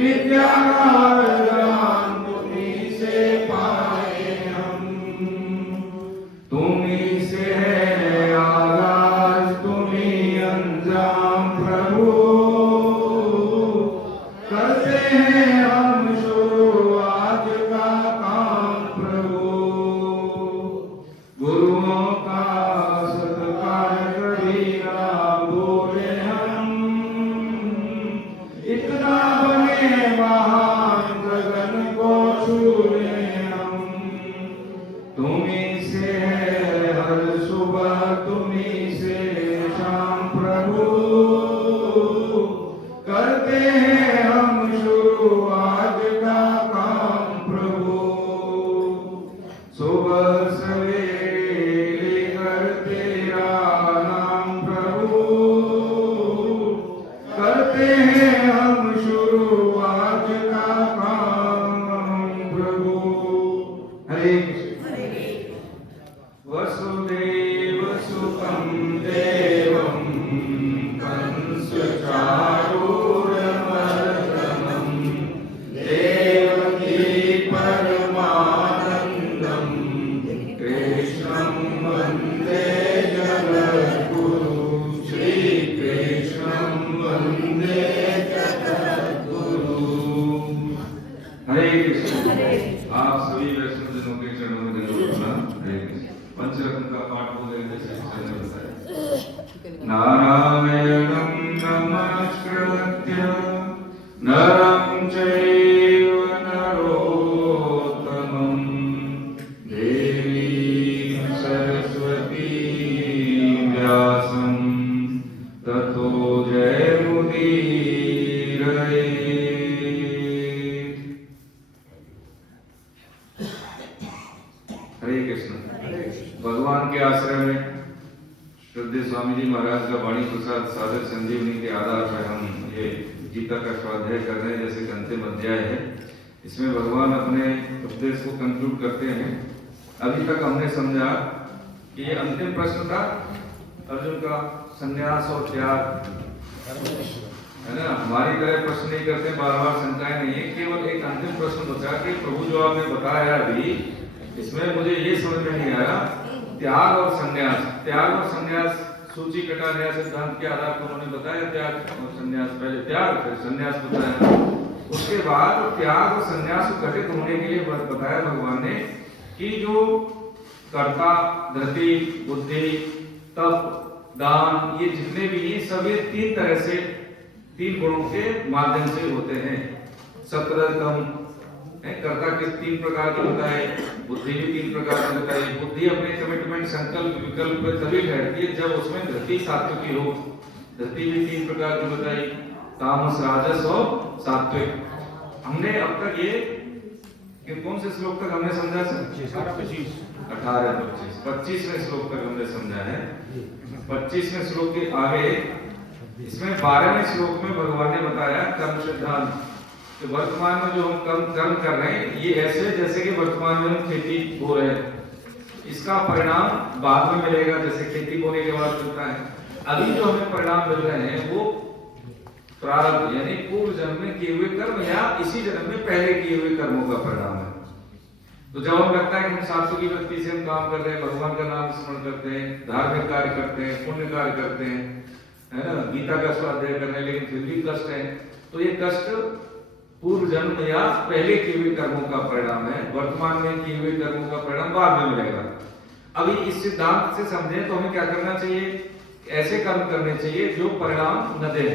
विद्या ज्ञान तुम्हीं से पाए हम। तुम्हीं से है आगाज तुम्हीं अंजाम प्रभु, करते हैं हम शुरू आज का काम प्रभु। गुरुओं का सत्कार कभी ना भूले हम, इतना बने महान गगन को छूले हम। तुम्हीं से है हर सुबह तुम्हीं से शाम प्रभु, करते हैं हम शुरू आज का काम प्रभु। सुबह सवेरे लेकर तेरा नाम प्रभु, करते हैं हम शुरू आज का काम प्रभु। हरे कृष्ण। वसुदेव सुतं देवं कंस चारूरमर्दनं, देवकी परमानन्दं, कृष्णं वन्दे जगद्गुरु, श्रीकृष्णं वन्दे जगद्गुरु। हरे कृष्ण। आप सभी वैष्णवजनों के चरणों में दंडवत प्रणाम। हरे कृष्ण। पंचरत्न का पाठ बोले जैसे चरण बताया। नारायणं नमस्कृत्य नरं चैव नरोत्तमं, देवीं सरस्वतीं व्यासं ततो जयमुदीरये। हरे कृष्ण। भगवान के आश्रय में श्रद्धेय स्वामी जी महाराज का वाणी प्रसाद साधक संजीवनी के आधार पर हम ये गीता का स्वाध्याय कर रहे हैं, जैसे कि अंतिम अध्याय है। इसमें भगवान अपने उपदेश को कंक्लूड करते हैं। अभी तक हमने समझा कि ये अंतिम प्रश्न था अर्जुन का, संन्यास और त्याग, है ना। हमारी तरह प्रश्न नहीं करते, बार बार शंकाएं नहीं है, केवल एक अंतिम प्रश्न बचा कि प्रभु जो आपने बताया अभी, इसमें मुझे ये समझ में नहीं आया, त्याग और संन्यास, त्याग और संन्यास सूची कटा नया सिद्धांत के आधार पर उन्होंने बताया त्याग और संन्यास, पहले त्याग फिर संन्यास बताया। उसके बाद त्याग और संन्यास को घटित होने के लिए बताया भगवान ने कि जो कर्ता, धृति, बुद्धि, तप, दान, ये जितने भी हैं सब ये तीन तरह से, तीन गुणों के माध्यम से होते हैं। सत्रतम कर्ता के तीन प्रकार के होता है, बुद्धि भी तीन प्रकार की होता है। बुद्धि अपने कमिटमेंट, संकल्प, विकल्प पर तभी ठहरती है जब उसमें धृति सात्विकी हो। धृति भी तीन प्रकार की बताई, तामस, राजस और सात्विक। हमने अब तक ये कि कौन से श्लोक तक हमने समझा? 25वें श्लोक तक हमने समझा है। 25वें श्लोक के आगे इसमें 12वें श्लोक में भगवान ने बताया कर्म सिद्धांत। तो वर्तमान में जो हम कर्म कर रहे हैं ये ऐसे जैसे कि वर्तमान में हम खेती बो रहे हैं, इसका परिणाम बाद में मिलेगा, जैसे खेती बोने के बाद मिलता है। अभी जो हमें परिणाम मिल रहे हैं वो प्रारब्ध यानी पूर्व जन्म में किए हुए कर्म या इसी जन्म में पहले किए हुए कर्मों का परिणाम है। तो जब हम लगता है कि हम सात्विकी वृत्ति से हम काम कर रहे हैं, भगवान का नाम स्मरण करते हैं, धार्मिक कार्य करते हैं, पुण्य कार्य करते हैं, है ना, गीता का स्वाध्याय कर रहे हैं, लेकिन फिर भी कष्ट है, तो ये कष्ट पूर्व जन्म या पहले किए हुए कर्मों का परिणाम है। वर्तमान में किए हुए कर्मों का परिणाम बाद में मिलेगा। अभी इस सिद्धांत से समझें तो हमें क्या करना चाहिए? ऐसे कर्म करने चाहिए जो परिणाम न दे।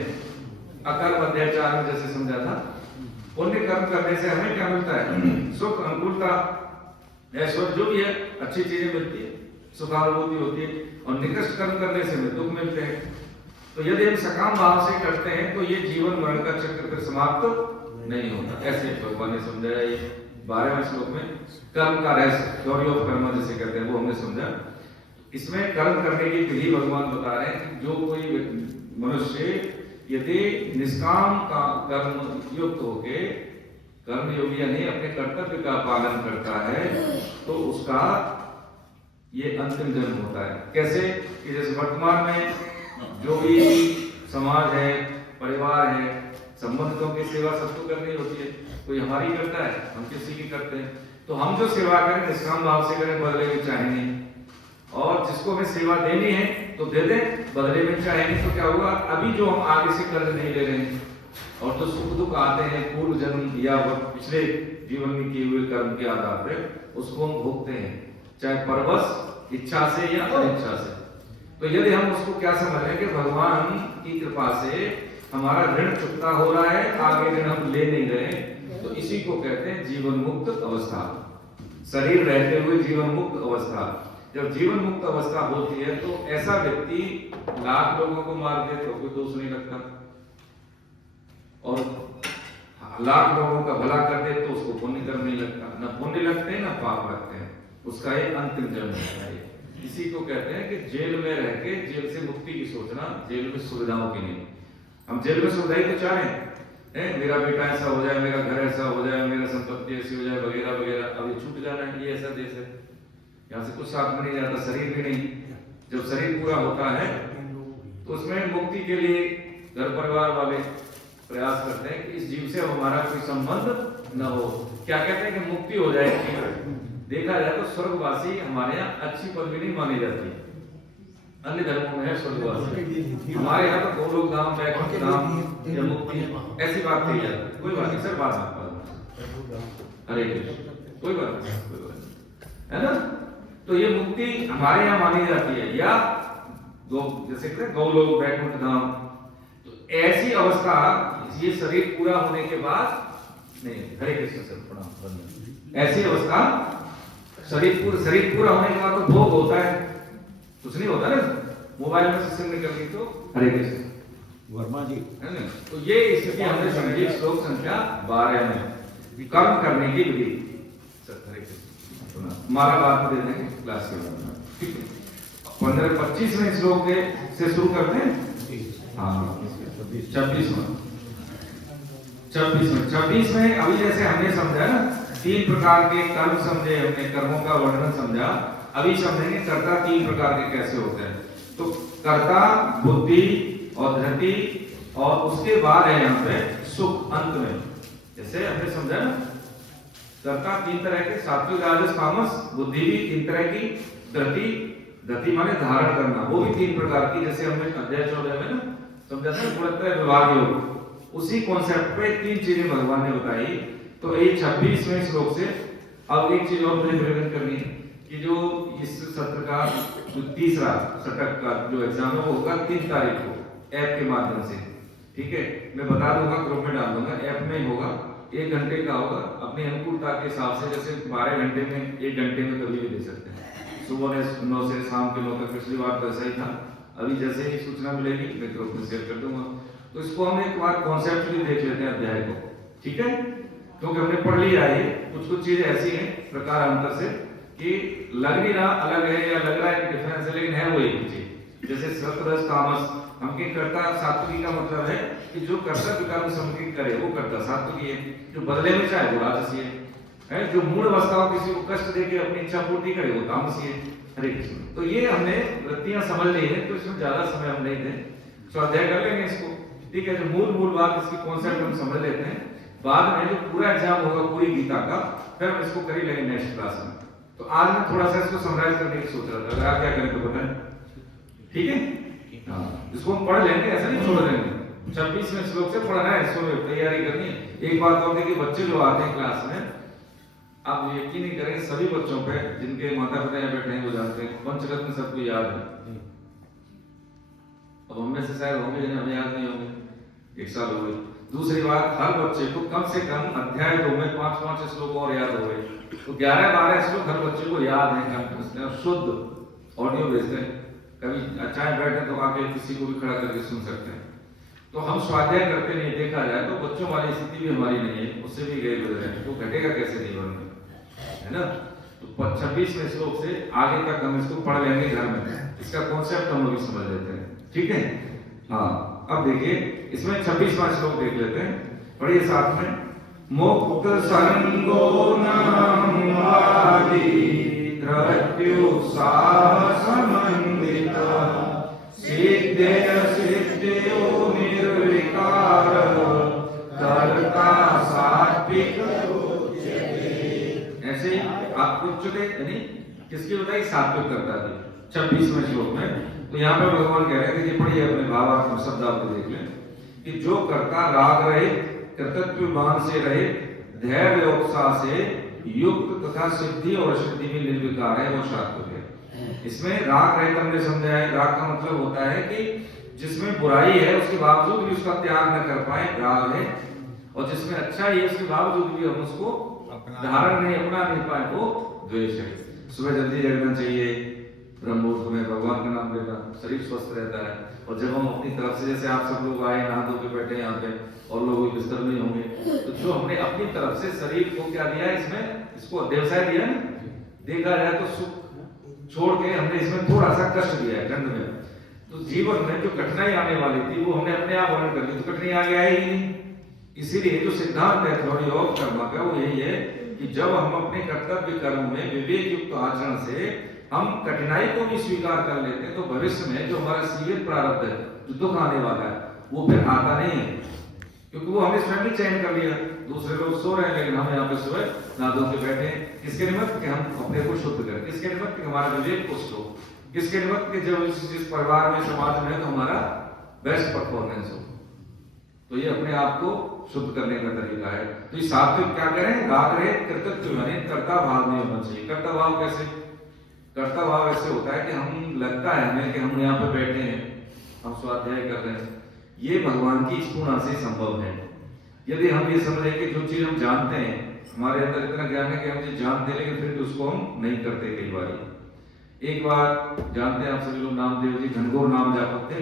अकर्म अध्याचार में जैसे समझा था, पुण्य कर्म करने से हमें क्या मिलता है? सुख, अनुकूलता, ऐश्वर्य, जो भी है अच्छी चीजें मिलती है, सुखानुभूति होती है। और निकृष्ट कर्म करने से हमें दुख मिलते हैं। तो यदि हम सकाम भाव से करते हैं तो ये जीवन मरण का चक्र फिर समाप्त नहीं होता। ऐसे भगवान ने समझाया। ये 12वें श्लोक में कर्म का रहस्य, थ्योरी ऑफ कर्म जिसे कहते हैं, वो हमने समझा। इसमें कर्म करने की विधि भगवान बता रहे हैं कि जो कोई मनुष्य यदि निष्काम का कर्म युक्त होके कर्म योगी यानी अपने कर्तव्य का पालन करता है तो उसका ये अंतिम जन्म होता है। कैसे कि जैसे वर्तमान में जो भी समाज है, परिवार है, संबंधों की सेवा सबको करनी होती है। कोई हमारी करता है, हम किसी की करते हैं। तो हम जो सेवा करें निष्काम भाव से करें, बदले में चाहेंगे। और जिसको हमें सेवा देनी है तो दे दें, बदले में चाहेंगे तो क्या होगा, अभी जो हम आगे से कर्ज नहीं ले रहे हैं और जो सुख दुख आते हैं पूर्व जन्म या पिछले जीवन में किए हुए कर्म के आधार पर, उसको हम भोगते हैं, चाहे परवश इच्छा से या अनिच्छा से। तो यदि हम उसको क्या समझ रहे हैं कि भगवान की कृपा से हमारा ऋण चुकता हो रहा है, आगे ऋण हम ले नहीं रहे, तो इसी को कहते हैं जीवन मुक्त अवस्था। शरीर रहते हुए जीवन मुक्त अवस्था। जब जीवन मुक्त अवस्था होती है तो ऐसा व्यक्ति लाख लोगों को मार दे तो कोई दोष नहीं लगता, और लाख लोगों का भला कर दे तो उसको पुण्य कर्म नहीं लगता। न पुण्य लगते हैं न पाप लगते हैं, उसका एक अंतिम जन्म होता है। इसी को कहते हैं कि जेल में रह के जेल से मुक्ति की सोचना, जेल में सुविधाओं की नहीं। हम जेल में सुविधाएं तो चाहें, मेरा बेटा ऐसा हो जाए, मेरा घर ऐसा हो जाए, मेरा संपत्ति ऐसी हो जाए, वगैरह वगैरह। अब ये छूट जाना है, ये ऐसा देश है, यहाँ से कुछ साथ में नहीं जाता, शरीर भी नहीं। जब शरीर पूरा होता है तो उसमें मुक्ति के लिए घर परिवार वाले प्रयास करते हैं कि इस जीव से हमारा कोई संबंध न हो। क्या कहते हैं कि मुक्ति हो जाएगी। देखा जाए तो स्वर्गवासी हमारे यहाँ अच्छी पदवी नहीं मानी जाती, अन्य धर्मों में है स्वर्गवासी। हमारे यहाँ तो गोलोक धाम, वैकुंठ धाम या मुक्ति ऐसी बात कही जाती है। कोई बात नहीं सर, बात हरे कृष्ण, कोई बात नहीं, है ना। तो ये मुक्ति हमारे यहाँ मानी जाती है, या जैसे कहते हैं गोलोक वैकुंठ धाम। तो ऐसी अवस्था, ये शरीर पूरा होने के बाद नहीं, हरे कृष्ण सर प्रणाम। ऐसी अवस्था शरीर पूरा होने के बाद तो भोग होता है, कुछ नहीं होता ना, मोबाइल में सिस्टम निकल गई तो हरे कृष्ण वर्मा जी, है ना। तो ये स्थिति हमने समझी श्लोक संख्या 12 में, कर्म करने की विधि। हरे कृष्ण, हमारा बात दे देंगे क्लास के बाद, ठीक है। 15-25वें श्लोक से शुरू करते हैं। हाँ 26 में अभी जैसे हमने समझा ना, 3 प्रकार के कर्म समझे हमने, कर्मों का वर्णन समझा। अभी समझेंगे कर्ता 3 प्रकार के कैसे होते हैं। तो कर्ता, बुद्धि और धृति, और उसके बाद है यहाँ पे सुख अंत में। जैसे हमने समझा ना, कर्ता 3 तरह के, सात्विक राजस तामस। बुद्धि भी 3 तरह की, धृति माने धारण करना, वो भी 3 प्रकार की। जैसे हमने अध्याय 14 में ना समझा था गुणत्रय विभाग योग, उसी कॉन्सेप्ट पे 3 चीजें भगवान ने बताई। तो ये 26वें श्लोक से अब एक चीज और मुझे निवेदन करनी है कि जो इस सत्र का जो तीसरा षटक का जो एग्जाम है वो होगा 3 तारीख को ऐप के माध्यम से, ठीक है। मैं बता दूंगा, ग्रुप में डाल दूंगा, ऐप में होगा, 1 घंटे का होगा। अपनी अनुकूलता के हिसाब से, जैसे 12 घंटे में 1 घंटे में कभी भी दे सकते हैं, सुबह 9 से शाम के 9 तक। पिछली बार तो ऐसा ही था। अभी जैसे ही सूचना मिलेगी मैं ग्रुप में शेयर कर दूंगा। तो इसको हम एक बार कॉन्सेप्ट भी देख लेते हैं अध्याय को, ठीक है। क्योंकि हमने पढ़ लिया है, कुछ चीजें ऐसी हैं प्रकार अंतर से कि लग नहीं रहा अलग है, या लग रहा है कि डिफरेंस है, लेकिन है वो एक चीज। जैसे सत्वरज तामस, हम के कर्ता सात्विकी का मतलब है कि जो कर्तव्य कर्म समर्पित करे वो कर्ता सात्विकी है, जो बदले में चाहे वो राजसी है, जो मूल अवस्थाओं किसी को कष्ट देके अपनी इच्छा पूर्ति करे वो तामसी है। हरे कृष्ण। तो ये हमने वृत्तियां समझ ली है, तो इसमें ज्यादा समय हम नहीं दें, स्वाध्याय कर लेंगे इसको, ठीक है। जो मूल बात इसकी कॉन्सेप्ट हम समझ लेते हैं, बाद में जो पूरा एग्जाम होगा पूरी गीता का, फिर हम इसको कर ही लेंगे नेक्स्ट क्लास में। तो आज मैं थोड़ा सा इसको समराइज करने की सोच रहा था, अगर आप क्या करें तो बताएं, ठीक है। हाँ, इसको हम पढ़ लेंगे, ऐसा नहीं छोड़ देंगे। 26वें श्लोक से पढ़ना है, इसको तैयारी करनी है। एक बात और है कि बच्चे जो आते हैं क्लास में, आप यकीन नहीं करेंगे सभी बच्चों पे जिनके माता पिता यहाँ बैठे हैं वो जानते हैं, पंचरत्न सबको याद है। अब हम में से शायद होंगे जिन्हें हमें याद नहीं होंगे, 1 साल हो गए। दूसरी बात, हर बच्चे को कम से कम अध्याय 2 में 5-5 श्लोक और याद हो गए, तो 11-12 श्लोक हर बच्चे को याद है, शुद्ध ऑडियो भेजते हैं। कभी चाहे बैठे तो आके किसी को भी खड़ा करके सुन सकते हैं। तो हम स्वाध्याय करते नहीं, देखा जाए तो बच्चों वाली स्थिति भी हमारी नहीं है, उससे भी गए गुजरे हैं, तो घटेगा कैसे जीवन में, है ना। तो 26वें श्लोक से आगे तक हम इसको पढ़ लेंगे घर में, इसका कॉन्सेप्ट हम लोग समझ लेते हैं, ठीक है। हाँ, अब देखिए इसमें 26वां श्लोक देख लेते हैं, पढ़िए साथ में। मुक्त संगो नाम आदि समन्विता सिद्धेय सिद्धयो निर्विकार करता सात्विक। ऐसे ही आप उच्चते यानी किसकी बताई? सात्विक करता थी 26वें श्लोक में। तो यहाँ पे भगवान कह रहे हैं कि ये पढ़िए अपने भावार्थ शब्द आप देख लें कि जो कर्ता राग रहित, कर्तृत्वभान से रहित, धैर्य उत्साह से युक्त तथा सिद्धि और असिद्धि में निर्विकार है, वो सात्विक है। इसमें राग रहित हमने समझा है। राग का मतलब होता है कि जिसमें बुराई है उसके बावजूद भी उसका त्याग न कर पाए, राग है। और जिसमें अच्छा ही है उसके बावजूद भी हम उसको धारण नहीं, अपना नहीं पाए, वो द्वेष है। सुबह जल्दी जगना चाहिए, ब्रह्म मुहूर्त में भगवान का नाम लेना, शरीर स्वस्थ रहता है। और जब हम अपनी तरफ से, जैसे आप सब लोग आए नहा धो के बैठे यहाँ पे और लोग भी बिस्तर में होंगे, तो जो हमने अपनी तरफ से शरीर को क्या दिया, इसमें इसको व्यवसाय दिया ना, देखा जाए तो सुख छोड़ के हमने इसमें थोड़ा सा कष्ट दिया है खंड में। तो जीवन में जो कठिनाई आने वाली थी वो हमने अपने आप वर्ण कर ली, तो कठिनाई आगे आई ही नहीं। इसीलिए जो सिद्धांत है थोड़ी और कर्म का वो यही है कि जब हम अपने कर्तव्य कर्म में विवेक युक्त आचरण से हम कठिनाई को भी स्वीकार कर लेते हैं, तो भविष्य में जो हमारा सीमित प्रारब्ध है, जो दुख आने वाला है, वो फिर आता नहीं है, क्योंकि वो हमने स्वयं ही चयन कर लिया। दूसरे लोग सो रहे हैं लेकिन हम यहाँ पे सुबह नहा धो के बैठे हैं, किसके निमित्त? कि हम अपने को शुद्ध करें। किसके निमित्त? कि हमारा विवेक पुष्ट हो। किसके निमित्त? कि जब जिस परिवार में, समाज में, तो हमारा बेस्ट परफॉर्मेंस हो। तो ये अपने आप को शुद्ध करने का तरीका है। तो ये सात्विक क्या करें? राग रहित, कर्तृत्व यानी कर्ता भाव नहीं होना चाहिए। कर्ता भाव कैसे? कर्ता भाव ऐसे होता है कि हम, लगता है हमें कि हम यहाँ पे बैठे हैं, हम स्वाध्याय कर रहे हैं, ये भगवान की स्फूर्णा से संभव है। यदि हम ये समझे कि जो चीज हम जानते हैं, हमारे अंदर इतना ज्ञान है कि हम ये जानते हैं लेकिन फिर भी उसको हम नहीं करते। कई बार एक बार जानते हैं आप सभी लोग, नामदेव जी घनघोर नाम जाप थे,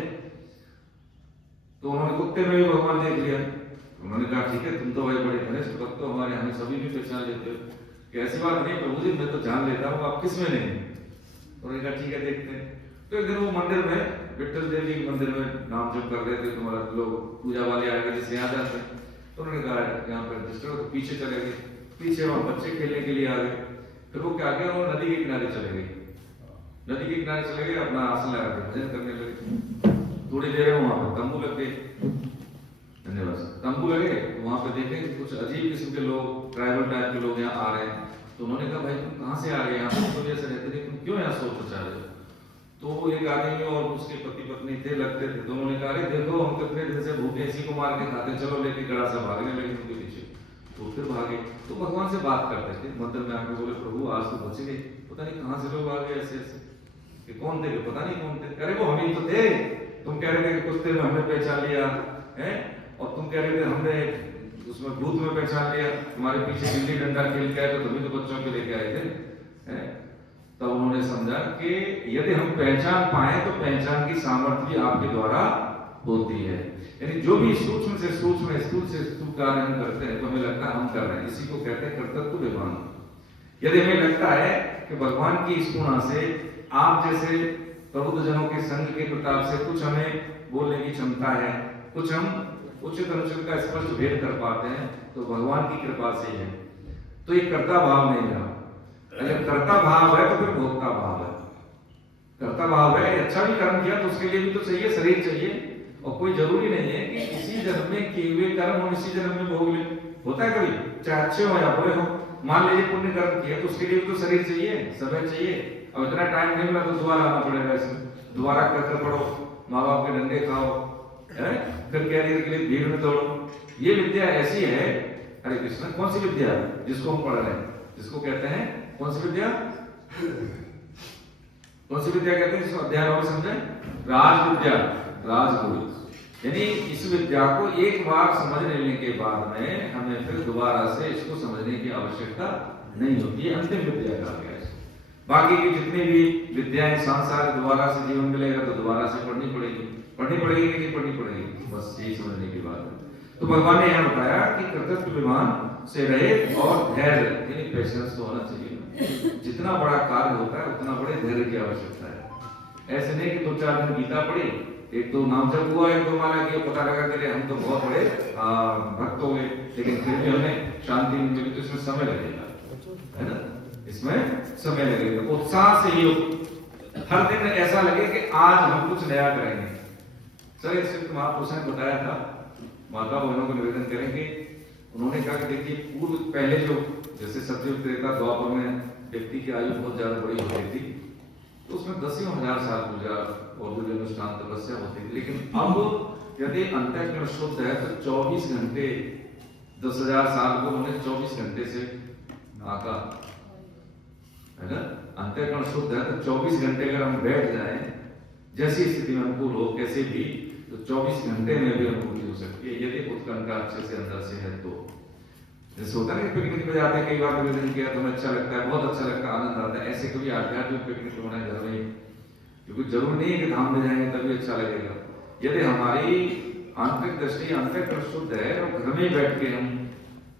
तो उन्होंने कुत्ते में भी भगवान देख लिया। उन्होंने कहा ठीक है, तुम तो भाई बड़े घनिष्ठ भक्त हो हमारे, हमें सभी भी पहचान लेते हो, कि ऐसी बात नहीं प्रभु जी, मैं तो जान लेता हूँ, आप किस में नहीं। उन्होंने कहा ठीक है देखते हैं। तो एक दिन वो मंदिर में, विट्ठल देव जी के मंदिर में नाम जप कर रहे थे, तुम्हारा लोग पूजा वाले आएगा जैसे आ जाते हैं। तो उन्होंने कहा यहाँ पर डिस्टर्ब, तो पीछे चले गए। पीछे वहां बच्चे खेलने के लिए आ गए। फिर वो क्या किया, वो नदी के किनारे चले गए। नदी के किनारे चले गए, अपना आसन लगा के भजन करने लगे। थोड़ी देर में वहां पर तंबू लग गए। धन्यवाद। तंबू लगे, वहां पे देखे कुछ अजीब किस्म के लोग, ट्राइबल टाइप के लोग यहाँ आ रहे हैं। तो उन्होंने कहा भाई तुम कहाँ से आ गए, यहाँ तो ऐसे रहते थे, तुम क्यों यहाँ सोच चाह रहे हो? तो एक आदमी और उसके पति पत्नी थे, लगते थे। तो उन्होंने कहा अरे देखो हम कितने दिन से भूखे, इसी को मार के खाते, चलो लेके गड़ा सा भागने लगे उनके पीछे। तो फिर भागे, तो भगवान से बात करते थे। मंदिर में आके बोले प्रभु आज तो बच गए, पता नहीं कहाँ से लोग आ गए ऐसे ऐसे, कि कौन थे, पता नहीं कौन थे। अरे वो हम ही तो थे, तुम कह रहे थे कि कुत्ते में हमने पहचान लिया है, और तुम कह रहे थे हमने उसमें भूत में पहचान लिया, तुम्हारे पीछे गिल्ली डंडा खेल के आए तो तुम्हें तो बच्चों के लेके आए थे। तब उन्होंने समझा कि यदि हम पहचान पाए तो पहचान की सामर्थ्य भी आपके द्वारा होती है। यानी जो भी सूक्ष्म से सूक्ष्म, स्थूल से स्थूल कार्य हम करते हैं तो हमें लगता है हम कर रहे हैं, इसी को कहते हैं कर्तव्य विभान। यदि हमें लगता है कि भगवान की स्फूर्णा से, आप जैसे प्रबुद्ध जनों के संग के प्रताप से कुछ हमें बोलने की क्षमता है, कुछ हम उचित अनुचित का स्पष्ट भेद कर पाते हैं, तो भगवान की कृपा से ही है। तो ये कर्ता भाव नहीं रहा। अगर कर्ता भाव है तो फिर भोक्ता भाव है। कर्ता भाव है, अच्छा भी कर्म किया तो उसके लिए भी तो चाहिए, शरीर चाहिए, और कोई जरूरी नहीं है कि इसी जन्म में किए हुए कर्म हम इसी जन्म में भोग ले। होता है कभी, चाहे अच्छे हो या बुरे हो। मान लीजिए पुण्य कर्म किया तो उसके लिए भी तो शरीर चाहिए, समय चाहिए। अब इतना टाइम नहीं मिला तो दोबारा आना पड़ेगा, इसमें दोबारा कर पढ़ो, माँ बाप के डंडे खाओ, फिर कैरियर के लिए भीड़ में दौड़ो। ये विद्या ऐसी है, हरे कृष्ण, कौन सी विद्या जिसको हम पढ़ रहे हैं, जिसको कहते हैं कौन सी विद्या, कौन सी विद्या कहते हैं, जिसको अध्याय में समझे, राज विद्या, राजगुरु। यानी इस विद्या को एक बार समझ लेने के बाद में हमें फिर दोबारा से इसको समझने की आवश्यकता नहीं होती है। अंतिम विद्या का है। बाकी की जितनी भी विद्याएं संसार दोबारा से जीवन मिलेगा तो दोबारा से पढ़नी पड़ेगी कि नहीं पढ़नी पड़ेगी, बस यही समझने की बात है। तो भगवान ने यह बताया कि कर्तव्य विमान से रहे और धैर्य, यानी पेशेंस तो होना चाहिए। जितना बड़ा कार्य होता है उतना बड़े धैर्य की आवश्यकता है। ऐसे नहीं कि 2-4 दिन गीता पढ़ी, एक तो नाम जप हुआ, एक तो माला किया, पता लगा कि हम तो बहुत बड़े भक्त हो गए, लेकिन फिर भी हमें शांति नहीं मिली, तो इसमें समय लगेगा, है ना, इसमें समय लगेगा। उत्साह से ही हर दिन ऐसा लगे कि आज हम कुछ नया करेंगे। सर इससे महापुरुष ने बताया था, माता बहनों को निवेदन करेंगे। उन्होंने कहा कि देखिए पूर्व पहले जो जैसे सतयुग त्रेता द्वापर में व्यक्ति की आयु बहुत ज्यादा बड़ी होती थी, तो उसमें 10,000 साल पूजा और जो अनुष्ठान तपस्या होती थी। लेकिन अब यदि अंतःकरण शुद्ध है तो 24 घंटे 10,000 साल को उन्होंने 24 घंटे से आका है ना। अंतःकरण शुद्ध है तो 24 घंटे अगर हम बैठ जाए जैसी स्थिति में अनुकूल हो कैसे भी, तो 24 घंटे में भी अनुभूति हो सकती है यदि उत्कंठा अच्छे से अंदर से है तो। जैसे होता है पिकनिक में जाते हैं, कई बार निवेदन किया तो हमें अच्छा लगता है, बहुत अच्छा लगता है, आनंद आता है। ऐसे कभी आध्यात्मिक पिकनिक होना है घर में, क्योंकि जरूर नहीं है कि धाम में जाएंगे तभी अच्छा लगेगा। यदि हमारी आंतरिक दृष्टि अंतःकरण शुद्ध है और घर में बैठ के हम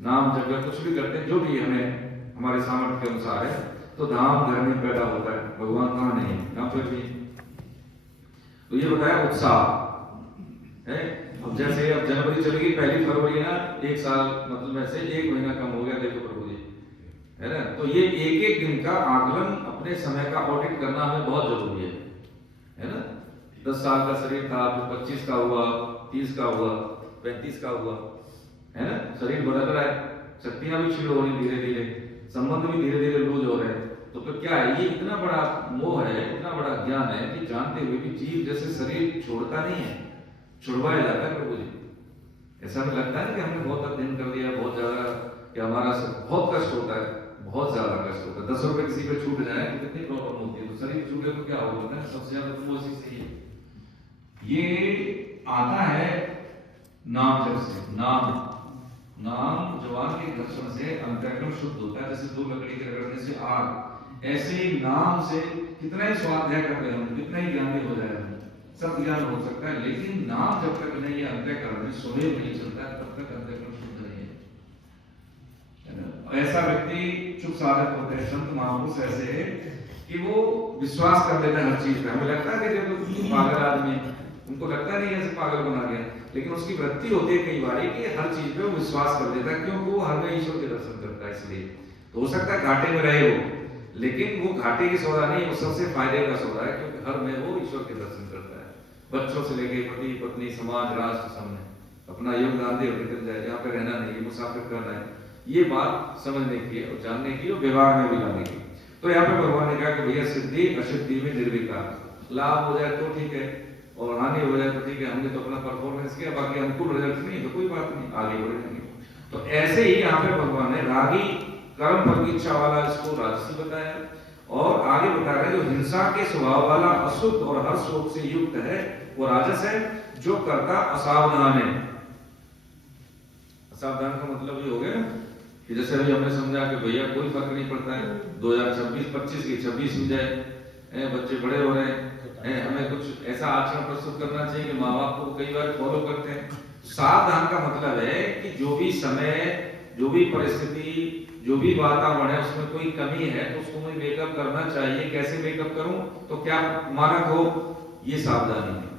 नाम जब कुछ भी करते हैं जो भी हमें हमारे सामर्थ्य के अनुसार है, तो धाम घर में पैदा होता है। भगवान कहाँ नहीं है, यहाँ पर भी। तो ये बताया उत्साह है। अब जैसे अब जनवरी चलेगी, 1 फरवरी है ना, एक साल मतलब ऐसे 1 महीना कम हो गया, देखो प्रभु जी है ना। तो ये एक एक दिन का आकलन, अपने समय का ऑडिट करना हमें बहुत जरूरी है ना। 10 साल का शरीर था, फिर 25 का हुआ, 30 का हुआ, 35 का हुआ, है ना। शरीर बदल रहा है, शक्तियां भी क्षीण हो रही धीरे धीरे, संबंध भी धीरे धीरे लूज हो रहे हैं। तो फिर क्या है, ये इतना बड़ा मोह है, इतना बड़ा ज्ञान है कि जानते हुए भी जीव जैसे शरीर छोड़ता नहीं है, छुड़वाया जाता है प्रभु जी। ऐसा भी लगता है कि हमने बहुत अध्ययन कर लिया, बहुत ज्यादा, कि हमारा बहुत कष्ट होता है, बहुत ज्यादा कष्ट होता है। 10 रुपए किसी पे छूट जाए तो कितनी प्रॉब्लम होती है, तो शरीर छूटे तो क्या होगा ना, सबसे ज्यादा तो वो चीज सही है। ये आता है नाम जब से, नाम जवान के घर्षण से अंतःकरण शुद्ध होता है। जैसे 2 लकड़ी के रगड़ने से आग, ऐसे ही नाम से कितना ही स्वाध्याय कर रहे हम, कितना ही ज्ञानी हो जाए, सब ज्ञान हो सकता है, लेकिन नाम जब तक नहीं है अंतःकरण में स्वयं नहीं चलता है, तब तक अंतःकरण शुद्ध नहीं है। ऐसा व्यक्ति चुप साधक होते हैं, संत महापुरुष ऐसे है कि वो विश्वास कर लेते हैं हर चीज पे। हमें लगता है कि जो पागल आदमी, उनको लगता नहीं ऐसे पागल बना गया, लेकिन उसकी वृत्ति होती है कई बार कि हर चीज पे वो विश्वास कर लेता है, क्योंकि वो हर में ईश्वर के दर्शन करता है। इसलिए तो हो सकता है घाटे में रहे हो, लेकिन वो घाटे की सौदा नहीं, वो सबसे फायदे का सौदा है, क्योंकि हर में वो ईश्वर के दर्शन करता है। बच्चों से लेके पति पत्नी समाज राष्ट्र सामने अपना योगदान दे और निकल जाए, यहाँ पे रहना नहीं, मुसाफिर करना है। ये बात समझने की और जानने की और व्यवहार में भी लाने की। तो यहाँ पे भगवान ने कहा कि भैया सिद्धि असिद्धि में निर्विकार, लाभ हो जाए तो ठीक है और हानि हो जाए तो ठीक है, हमने तो अपना परफॉर्मेंस किया, बाकी अनुकूल रिजल्ट नहीं तो कोई बात नहीं, आगे बढ़ जाएंगे। तो ऐसे ही यहाँ पे भगवान ने रागी कर्म फल की इच्छा वाला इसको राजसी बताया, और आगे बता रहे हैं जो हिंसा के स्वभाव वाला अशुद्ध और हर शोक से युक्त है वो राजस है, जो करता असावधान है। असावधान का मतलब ये हो गया कि जैसे अभी हमने समझा कि भैया कोई फर्क नहीं पड़ता है, 2026-25 की 26 हो जाए, बच्चे बड़े हो रहे हैं, हमें कुछ ऐसा आचरण प्रस्तुत करना चाहिए कि माँ बाप को कई बार फॉलो करते हैं। सावधान का मतलब है कि जो भी समय, जो भी परिस्थिति, जो भी वातावरण है उसमें कोई कमी है तो उसको मुझे मेकअप करना चाहिए। कैसे मेकअप करूं, तो क्या मानक हो, ये सावधानी है।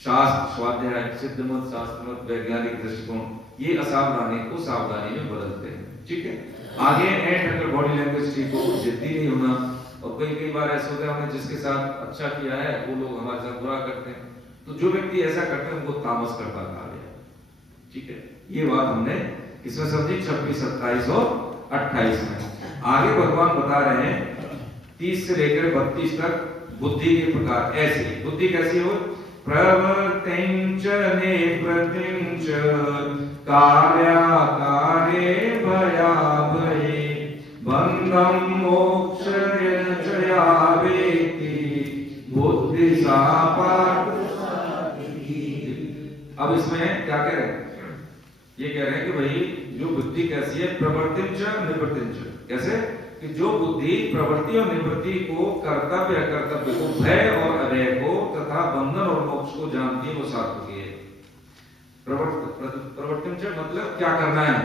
शास्त्र स्वाध्याय सिद्ध मत शास्त्र मत वैज्ञानिक दृष्टिकोण ये असावधानी को सावधानी में बदलते हैं। ठीक है, आगे अगर बॉडी लैंग्वेज ठीक हो, जिद्दी नहीं होना। और कई बार ऐसा होता है हमने जिसके साथ अच्छा किया है वो लोग हमारे साथ बुरा करते हैं, तो जो व्यक्ति ऐसा करते हैं उनको तामस करता कहा गया। ठीक है, ये बात हमने किसमें समझी, 26, 27 और 28 में। आगे भगवान बता रहे हैं 30 से लेकर 32 तक बुद्धि के प्रकार। ऐसी बुद्धि कैसी हो, प्रवर्तिंच निवृत्तिंच कार्याकारे भयाभये बंधं मोक्षं च वेत्ति बुद्धि सा पार्थ। अब इसमें क्या कह रहे हैं, ये कह रहे हैं कि भाई जो बुद्धि कैसी है, प्रवृत्तिंच निवृत्तिंच, कैसे कि जो बुद्धि प्रवृत्ति और निवृत्ति को, कर्तव्य अकर्तव्य को, भय और अभय को तथा बंधन और मोक्ष को जानती है, वो सात्विकी है। प्रवृत्तिंच मतलब क्या करना है,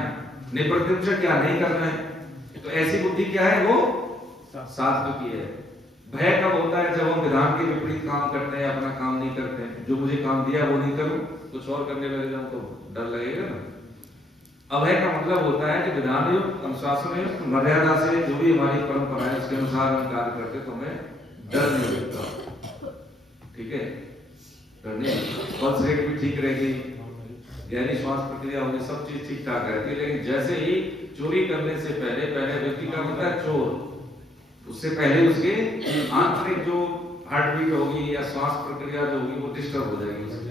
निवृत्तिंच क्या नहीं करना है। तो ऐसी बुद्धि क्या है, वो सात्विकी है। भय कब होता है, जब हम विधान के विपरीत काम करते हैं, अपना काम नहीं करते हैं, जो मुझे काम दिया वो नहीं करूं, कुछ और करने लगे जाऊं तो डर लगेगा ना। अभय का मतलब होता है कि विधान युक्त, अनुशासन, मर्यादा से जो भी हमारी परंपरा है उसके अनुसार हम कार्य करते तो हमें डर नहीं लगता। ठीक है, डर नहीं, पल्स रेट भी ठीक रहेगी, गहरी श्वास प्रक्रिया होगी, सब चीज ठीक ठाक रहती है। लेकिन जैसे ही चोरी करने से पहले व्यक्ति का होता है चोर, उससे पहले उसके आंतरिक जो हार्ट बीट होगी या श्वास प्रक्रिया जो होगी वो डिस्टर्ब हो जाएगी उसकी,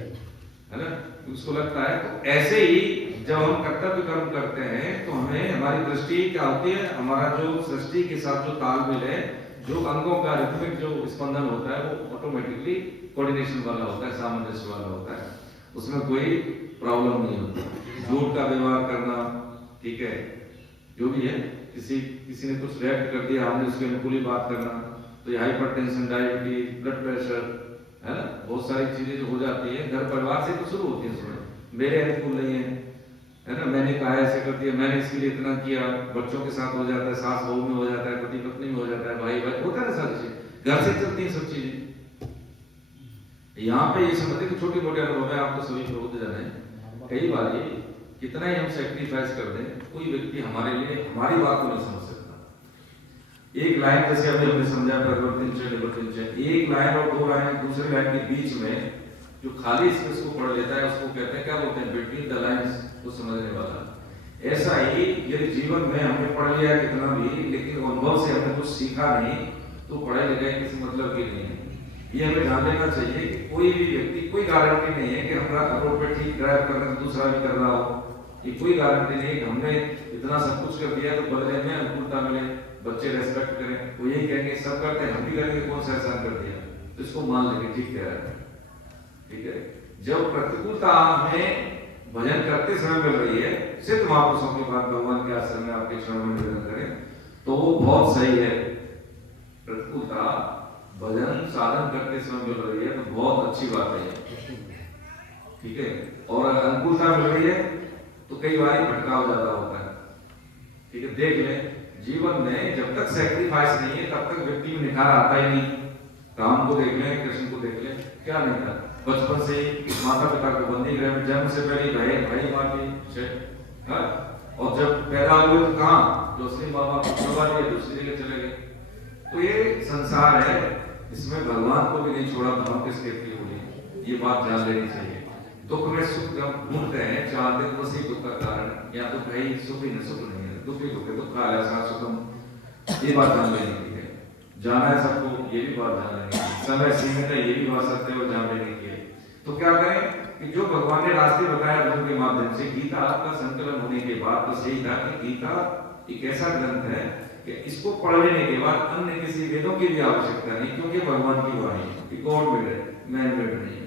है ना। उसको लगता है। तो ऐसे ही जब हम कर्तव्य कर्म करते हैं तो हमें हमारी दृष्टि क्या होती है, हमारा जो सृष्टि के साथ जो तालमेल है, जो अंगों का रिथमिक जो स्पंदन होता है वो ऑटोमेटिकली कोऑर्डिनेशन वाला होता है, सामंजस्य वाला होता है, उसमें कोई प्रॉब्लम नहीं होती। झूठ का व्यवहार करना, ठीक है, जो भी है, किसी ने कुछ रिएक्ट कर दिया, हमने उसके अनुकूल ही बात करना, तो ये हाइपरटेंशन, डायबिटीज, ब्लड प्रेशर, है ना, बहुत सारी चीजें जो हो जाती है घर परिवार से तो शुरू होती है। उसमें मेरे अनुकूल नहीं है ना, मैंने कहा ऐसे कर दिया, मैंने इसके लिए इतना किया, बच्चों के साथ हो जाता है, सास बहू में हो जाता है, पति पत्नी में हो जाता है, भाई भाई होता है ना, सारी चीज घर से चलती है सब चीजें। यहाँ पे ये समझते कि छोटी मोटी अनुभव है, आपको सभी प्रबुद्ध जन है। कई बार ये कितना ही हम सेक्रीफाइस कर दें, कोई व्यक्ति हमारे लिए हमारी बात को नहीं समझ सकता। एक लाइन जैसे अभी हमने समझा परिवर्तन, एक लाइन और दो लाइन दूसरे लाइन के बीच में जो खाली स्पेस को पढ़ लेता है उसको कहते हैं, क्या बोलते हैं, बिटवीन द लाइंस को समझने वाला। ऐसा ही यदि जीवन में हमने पढ़ लिया कितना भी, लेकिन अनुभव से हमने कुछ सीखा नहीं, तो पढ़ाई लिखाई किसी मतलब की नहीं है। ये हमें जान लेना चाहिए कि कोई भी व्यक्ति, कोई गारंटी नहीं है कि हमारा रोड पे ठीक ड्राइव कर रहे हैं दूसरा भी कर रहा हो, ये कोई गारंटी नहीं है कि हमने इतना सब कुछ कर दिया तो बदले में अनुकूलता मिले, बच्चे रेस्पेक्ट करें। वो यही कहेंगे सब करते हैं, हम भी करेंगे, कौन सा एहसान कर दिया, तो इसको मान लेंगे ठीक कह रहा है, ठीक है। जब प्रतिकूलता हमें भजन करते समय मिल रही है, सिद्ध महापुरुषों की बात भगवान के आश्रम में आपके चरणों में निवेदन करें तो वो बहुत सही है। प्रतिकूलता भजन साधन करते समय मिल रही है तो बहुत अच्छी बात है, ठीक है। और अनुकूलता मिल रही है तो कई बार भटकाव ज्यादा होता है, ठीक है। देख लें जीवन में जब तक सैक्रिफाइस नहीं है तब तक व्यक्ति में निखार आता ही नहीं। राम को देख लें, कृष्ण को देख लें, क्या नहीं था, बचपन से ही माता पिता को बंदी गृह में, जन्म से पहले भाई मारती, और जब पैदा हुए तो कहाँ, जो असली माँ बाप दूसरी जगह चले गए। तो ये संसार है, इसमें भगवान को भी नहीं छोड़ा, हम किसके लिए हुए, ये बात जान लेनी चाहिए। दुख में सुख जब ढूंढते हैं चाहते तो उसी दुख का कारण, या तो भाई सुख ही न सुख नहीं है, दुख ही दुख है, दुख ऐसा सुखम, ये बात जान लेनी है। जाना है सबको, ये भी बात जान लेनी है, समय सीमित है, ये भी बात सत्य है, जान लेनी है। तो क्या करें कि जो भगवान ने रास्ते बताया अर्जुन के माध्यम से, गीता का संकलन होने के बाद तो यही था कि गीता एक ऐसा ग्रंथ है कि इसको पढ़ लेने के बाद अन्य किसी वेदों की भी आवश्यकता नहीं, क्योंकि भगवान की वाणी है, गॉड मेड है, मैन मेड नहीं है।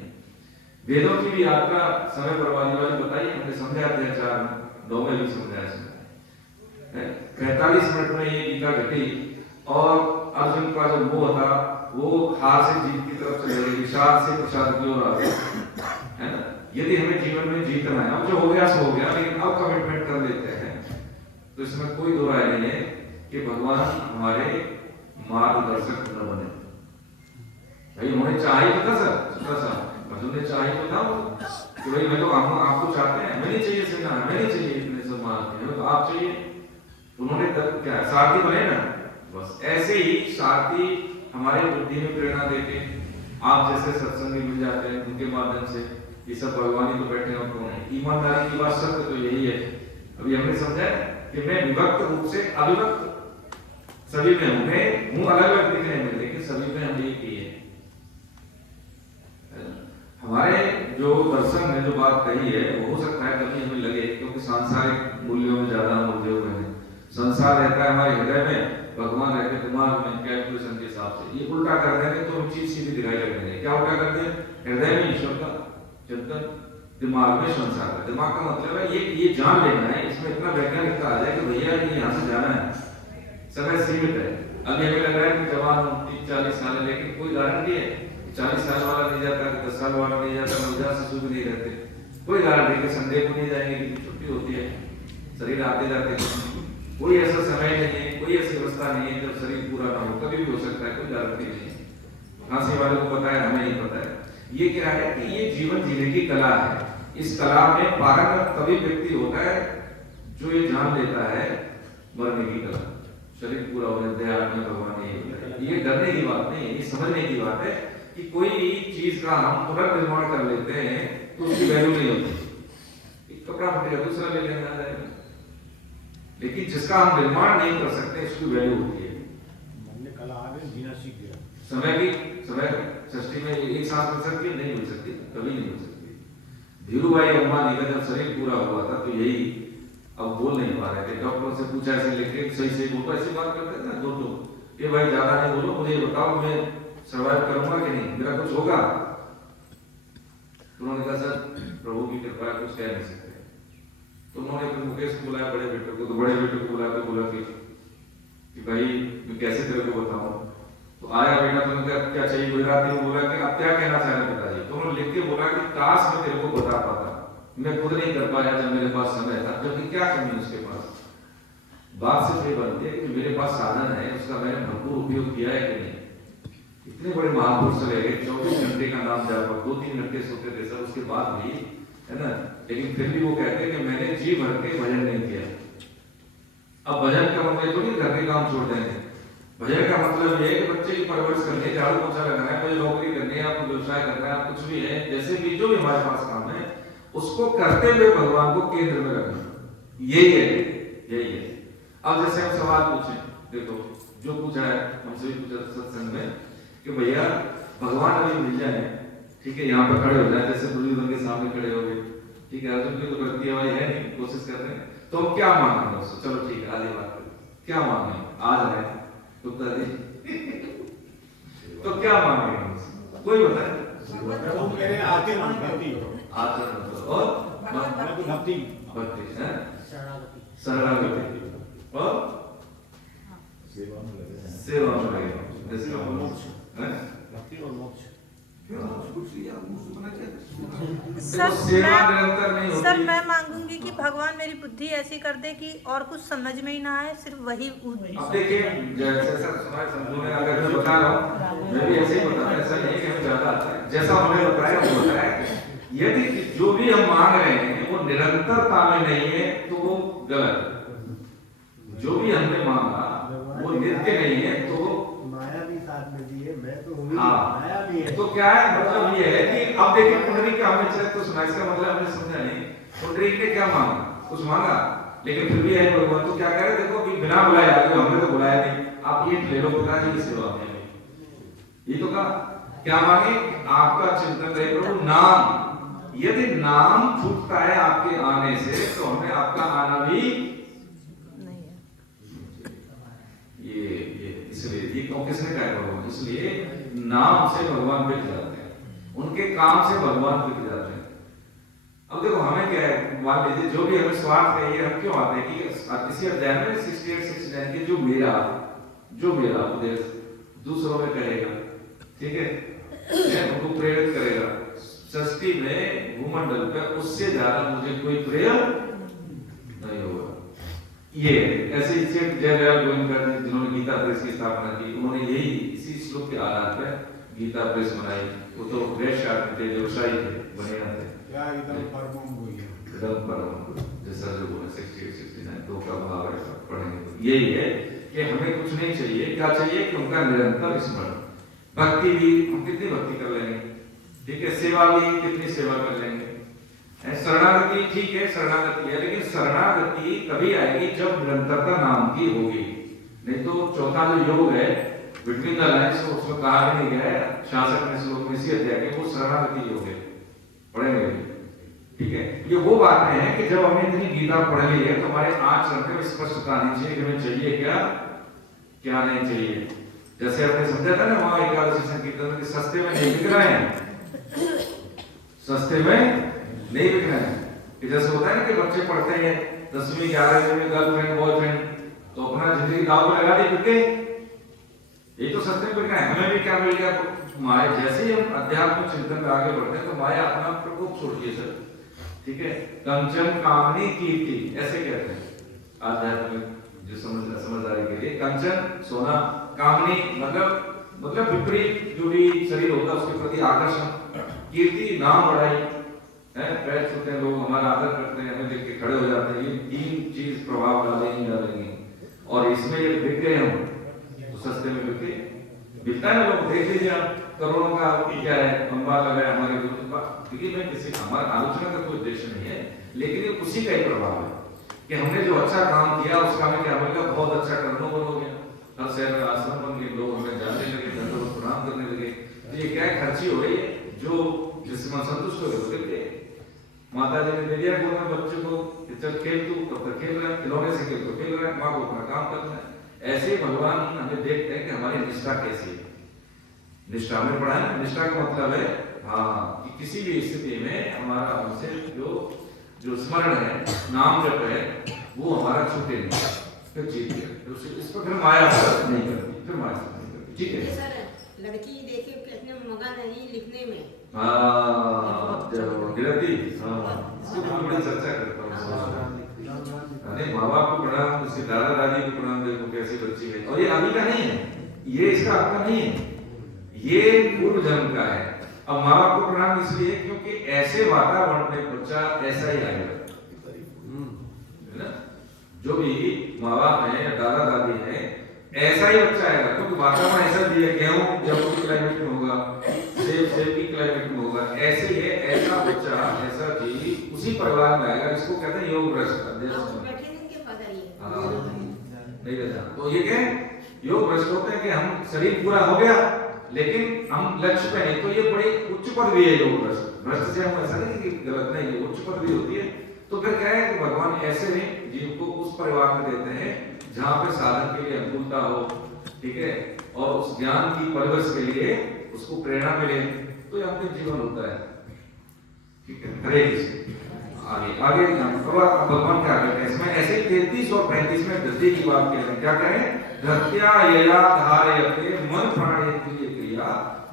वेदों की भी यात्रा समय बर्बादी वाली बताई हमने, समझाया था 4 में भी समझाया इसमें 45 मिनट में ये गीता घटी। और अर्जुन का जो मोह था वो हार से जीत की तरफ चले गए, विषाद से प्रसाद की ओर आ गए, है ना। यदि हमें जीवन में जीतना है, अब जो हो गया सो हो गया, लेकिन अब कमिटमेंट कर लेते हैं तो इसमें कोई दो राय नहीं है कि भगवान हमारे मार्गदर्शक न बने। भाई उन्होंने चाहे तो था सर, अर्जुन ने चाहे तो था कि भाई मैं तो आपको चाहते हैं, हमें नहीं चाहिए सेना, हमें नहीं चाहिए इतने सब मारते, तो आप चाहिए। उन्होंने क्या सारथी बने ना, बस ऐसे ही सारथी हमारे बुद्धि में प्रेरणा देते, आप जैसे सत्संगी मिल जाते हैं उनके माध्यम से, ये सब भगवान ही तो बैठे हैं, कौन है। ईमानदारी की बात सत्य तो यही है। अभी हमने समझा कि मैं विभक्त रूप से अविभक्त सभी में हूँ, अलग अलग दिखने में, लेकिन सभी में हम एक ही है। हमारे जो दर्शन में जो बात कही है वो हो सकता है कभी हमें लगे, क्योंकि सांसारिक मूल्यों में ज्यादा मूल्य हुए हैं। संसार रहता है हमारे हृदय में, भगवान रहते दिमाग में, कैलकुलेशन के हिसाब से। ये उल्टा कर देंगे तो हम चीज सीधी दिखाई लगेंगे। क्या उल्टा करते हैं, हृदय में ईश्वर का चिंतन, दिमाग में संसार का। दिमाग का मतलब है ये जान लेना है, इसमें इतना वैज्ञानिकता आ जाए कि भैया ये यहाँ से जाना है, समय सीमित है। अभी हमें लग रहा है कि जवान 30-40 साल है, लेकिन कोई गारंटी है 40 साल वाला नहीं जाता, 10 साल वाला नहीं जाता, नवजात शिशु भी नहीं रहते, कोई गारंटी है। संडे को नहीं जाएंगे क्योंकि छुट्टी होती है, शरीर आते जाते, कोई ऐसा समय नहीं है, कोई ऐसी अवस्था नहीं है जब शरीर पूरा ना हो, कभी भी हो सकता है, कोई गारंटी नहीं है। फांसी वाले को पता है, हमें नहीं पता है। ये क्या है कि ये जीवन जीने की कला है। इस कला में पारंगत तभी व्यक्ति होता है जो ये जान लेता है मरने की कला, शरीर पूरा होने देहात में भगवान ये डरने की बात नहीं है, ये समझने की बात है कि कोई चीज का हम पुनर्निर्माण कर लेते हैं तो उसकी वैल्यू नहीं होती। कपड़ा फटेगा दूसरा ले लेना जाएगा। लेकिन जिसका हम निर्माण नहीं कर सकते उसकी वैल्यू होती है। कला आ गई, जीना सीख गया। समय सृष्टि में एक सांस मिल सकती है, नहीं मिल सकती, कभी नहीं मिल सकती। धीरूभाई अंबानी का जब शरीर पूरा हुआ था तो यही, अब बोल नहीं पा रहे थे, डॉक्टर से पूछा ऐसे लिखे सही से बोलो, ऐसी बात करते थे ना दो ये भाई ज्यादा नहीं बोलो, मुझे बताओ मैं सर्वाइव करूंगा कि नहीं, मेरा कुछ होगा। तो उन्होंने कहा सर प्रभु की कृपा कुछ कह नहीं सकते। तो उन्होंने फिर मुकेश को बुलाया बड़े बेटे को, तो बड़े बेटे को बुला के बोला कि भाई मैं कैसे तेरे को बताऊं। तो आया बेटा, तुमने कहा क्या चाहिए, गुजराती में बोला कि आप क्या कहना चाह रहे पिताजी। तो उन्होंने लिख के बोला कि काश मैं तेरे को बता पाता, मैं खुद नहीं कर पाया जब मेरे पास समय था, जबकि क्या कमी उसके पास। बात सिर्फ ये बनती है कि मेरे पास साधन है, उसका मैंने भरपूर उपयोग किया है कि नहीं। इतने बड़े महापुरुष चले गए, 24 घंटे का नाम जाप, 2-3 घंटे सोते थे सब, उसके बाद भी है ना, लेकिन फिर भी वो कहते हैं कि मैंने जी भर के भजन नहीं किया। अब भजन का मतलब तो नहीं घर के काम छोड़ देंगे, भजन का मतलब ये है कि बच्चे की परवरिश करनी है, झाड़ू पोछा लगाना है, मुझे नौकरी करनी है, आपको व्यवसाय करना है, कुछ भी है, जैसे भी जो भी हमारे पास काम है उसको करते हुए भगवान को केंद्र में रखना, यही है। अब जैसे हम सवाल पूछे, देखो जो पूछा है हमसे भी पूछा सत्संग में कि भैया भगवान अभी मिल जाए, ठीक है, यहाँ पर खड़े हो जाए, जैसे बुजुर्गों के सामने खड़े हो गए, ठीक है, अर्जुन की तो गलती हमारी है नहीं, कोशिश कर रहे हैं, तो हम क्या मांगेंगे उससे। चलो ठीक है, आधी बात करें, क्या मांगे आज है गुप्ता जी तो क्या मांगेंगे उससे, कोई बताए। वो मेरे आके भक्ति और भक्ति है शरणागति और सेवा में लगे, भक्ति और मोक्ष। सर मैं मांगूंगी कि भगवान मेरी बुद्धि ऐसी कर दे कि और कुछ समझ में ही ना आए, सिर्फ वही। अब देखिए जैसा समझो मैं अगर मैं बता रहा हूँ, मैं भी ऐसे ही बता रहा हूँ, ऐसा नहीं कि हमें ज्यादा आता है, जैसा उन्होंने बताया वो बताया। यदि जो भी हम मांग रहे हैं वो निरंतरता में नहीं है तो वो गलत है। जो भी हमने मांगा वो नित्य नहीं है तो माया भी साथ में दी है, मैं तो हूँ, हाँ, माया भी है। तो क्या है मतलब ये है कि अब देखिए पुंडरीक का हमने चरित्र तो सुना, इसका मतलब हमने समझा नहीं पुंडरीक ने क्या मांगा, कुछ मांगा, लेकिन फिर भी है भगवान तो क्या कह रहे, देखो कि बिना बुलाए आ गए, हमने तो बुलाया नहीं, आप ये ले लो पिताजी की सेवा में, ये तो कहा क्या मांगे, आपका चिंतन रहे प्रभु नाम। यदि नाम छूटता है आपके आने से तो हमें आपका आना भी नहीं है। ये इसलिए ये क्यों किसने कहा भगवान, इसलिए नाम से भगवान बिक जाते हैं, उनके काम से भगवान बिक जाते हैं। अब देखो हमें क्या है, मान लीजिए जो भी हमें स्वार्थ है, ये हम क्यों आते हैं कि इसी अध्याय में 68-69 के जो मेरा उपदेश दूसरों में करेगा, ठीक है, उनको प्रेरित करेगा, सृष्टि में भूमंडल पे उससे ज्यादा मुझे कोई प्रेम नहीं होगा। ये ऐसे ही जयदयाल गोविंदकर जिन्होंने गीता प्रेस की स्थापना की, उन्होंने यही इसी श्लोक के आधार पर गीता प्रेस बनाई। वो तो वैश्य थे, व्यवसायी थे, बनिया थे, एकदम परम हुई है, एकदम परम, जैसा जो बोला 68-69 दो का भाव है, पढ़ेंगे यही है कि हमें कुछ नहीं चाहिए, क्या चाहिए कि उनका निरंतर स्मरण। भक्ति भी हम कितनी भक्ति कर लेंगे, ठीक है, सेवा भी कितनी सेवा कर लेंगे, शरणागति ठीक है, शरणागति है, लेकिन शरणागति तभी आएगी जब निरंतरता नाम की होगी। नहीं तो चौथा जो योग है बिटवीन द लाइन्स, उसमें कहा नहीं गया है 66वें श्लोक में इसी अध्याय के, वो शरणागति योग है, पढ़ेंगे, ठीक है। ये वो बातें हैं कि जब हमने इतनी गीता पढ़ ली है तो हमारे आचरण में स्पष्टता आनी चाहिए कि हमें चाहिए क्या नहीं चाहिए। जैसे हमने समझा था ना वहां एकादशी संकीर्तन में, सस्ते में नहीं बिक रहे हैं, सस्ते में नहीं बिक रहे हैं, कि जैसे होता है ना कि बच्चे पढ़ते हैं 10वीं 11वीं में गर्लफ्रेंड बॉयफ्रेंड, तो अपना जिंदगी दाव में लगा दी, बिके, ये तो सस्ते में बिक रहे हैं। हमें भी क्या मिल गया, माया। जैसे ही हम अध्यात्म चिंतन में आगे बढ़ते हैं तो माया अपना प्रकोप छोड़िए सर, ठीक है, कंचन कामनी कीर्ति ऐसे कहते हैं आध्यात्म जो समझदारी के लिए। कंचन सोना, कामनी मतलब विपरीत जो भी शरीर होता है उसके प्रति आकर्षण, कीर्ति नाम बढ़ाई है, पैर छूते हैं लोग, हमारा आदर करते हैं, हमें देख के खड़े हो जाते हैं, ये तीन चीज प्रभाव डालेंगी। और इसमें जब बिक गए हम तो सस्ते में बिकता है, लोग देख लीजिए आप, करोड़ों का क्या है, अंबाला गया हमारे, क्योंकि मैं किसी हमारा आलोचना का कोई उद्देश्य नहीं है, लेकिन ये उसी का ही प्रभाव है कि हमने जो अच्छा काम किया उसका हमें क्या मिलेगा, बहुत अच्छा टर्नओवर हो गया, हर शहर में आश्रम बन गए, लोग हमें जानने लगे, दंडवत प्रणाम करने लगे। तो ये क्या खर्ची हो रही है, जो जिसमें संतुष्ट हो गए। माता जी ने दे दिया गोद में बच्चे को, चल खेल तू, तब तक खेल रहा है, खिलौने से खेल तो खेल रहा है, माँ को अपना काम करना है। ऐसे भगवान हमें देखते हैं कि हमारी निष्ठा कैसी है। निष्ठा में पढ़ा है, निष्ठा का मतलब है हाँ कि किसी भी स्थिति में हमारा हमसे जो स्मरण है, नाम जप है, वो हमारा छूटे नहीं, फिर जीत गया। इस पर फिर माया नहीं करती, फिर माया नहीं करती। ठीक है सर, लड़की देखे कितने मगन है लिखने में। हाँ गिरती, इसको बहुत बड़ी चर्चा करता हूँ। अरे माँ बाप को प्रणाम, उसके दादा दादी को प्रणाम, देखो कैसी बच्ची है। और ये अभी का नहीं है, ये इसका आपका नहीं है, ये पूर्व जन्म का है। अब माँ बाप को प्रणाम इसलिए क्योंकि ऐसे वातावरण में बच्चा ऐसा ही आएगा, है ना। जो भी माँ बाप है या दादा दादी है, ऐसा ही बच्चा आएगा, क्योंकि वातावरण ऐसा दिया, गेहूं की क्लाइमेट में होगा, सेब की क्लाइमेट में होगा, ऐसे ही है। ऐसा बच्चा, ऐसा जीव उसी परिवार में आएगा, जिसको कहते हैं योग भ्रष्ट। नहीं रहता। तो ये क्या योग भ्रष्ट होते हैं कि हम शरीर पूरा हो गया लेकिन हम लक्ष्य पे नहीं। तो ये बड़ी उच्च पदवी है योग भ्रष्ट। भ्रष्ट से हम ऐसा नहीं कि गलत नहीं, ये उच्च पदवी होती है। तो फिर क्या है कि भगवान ऐसे नहीं जीव को उस परिवार में देते हैं जहाँ पे साधन के लिए अनुकूलता हो, ठीक है, और उस ज्ञान की परवरिश के लिए उसको प्रेरणा मिले, तो ये अंतिम जीवन होता है। ठीक है, हरे कृष्ण। आगे भगवान क्या कहते हैं इसमें, ऐसे 33 और 35 में धरती की बात कह रहे हैं। क्या कहें, धरत्या यया धारयते मन प्राणेन्द्रिय क्रिया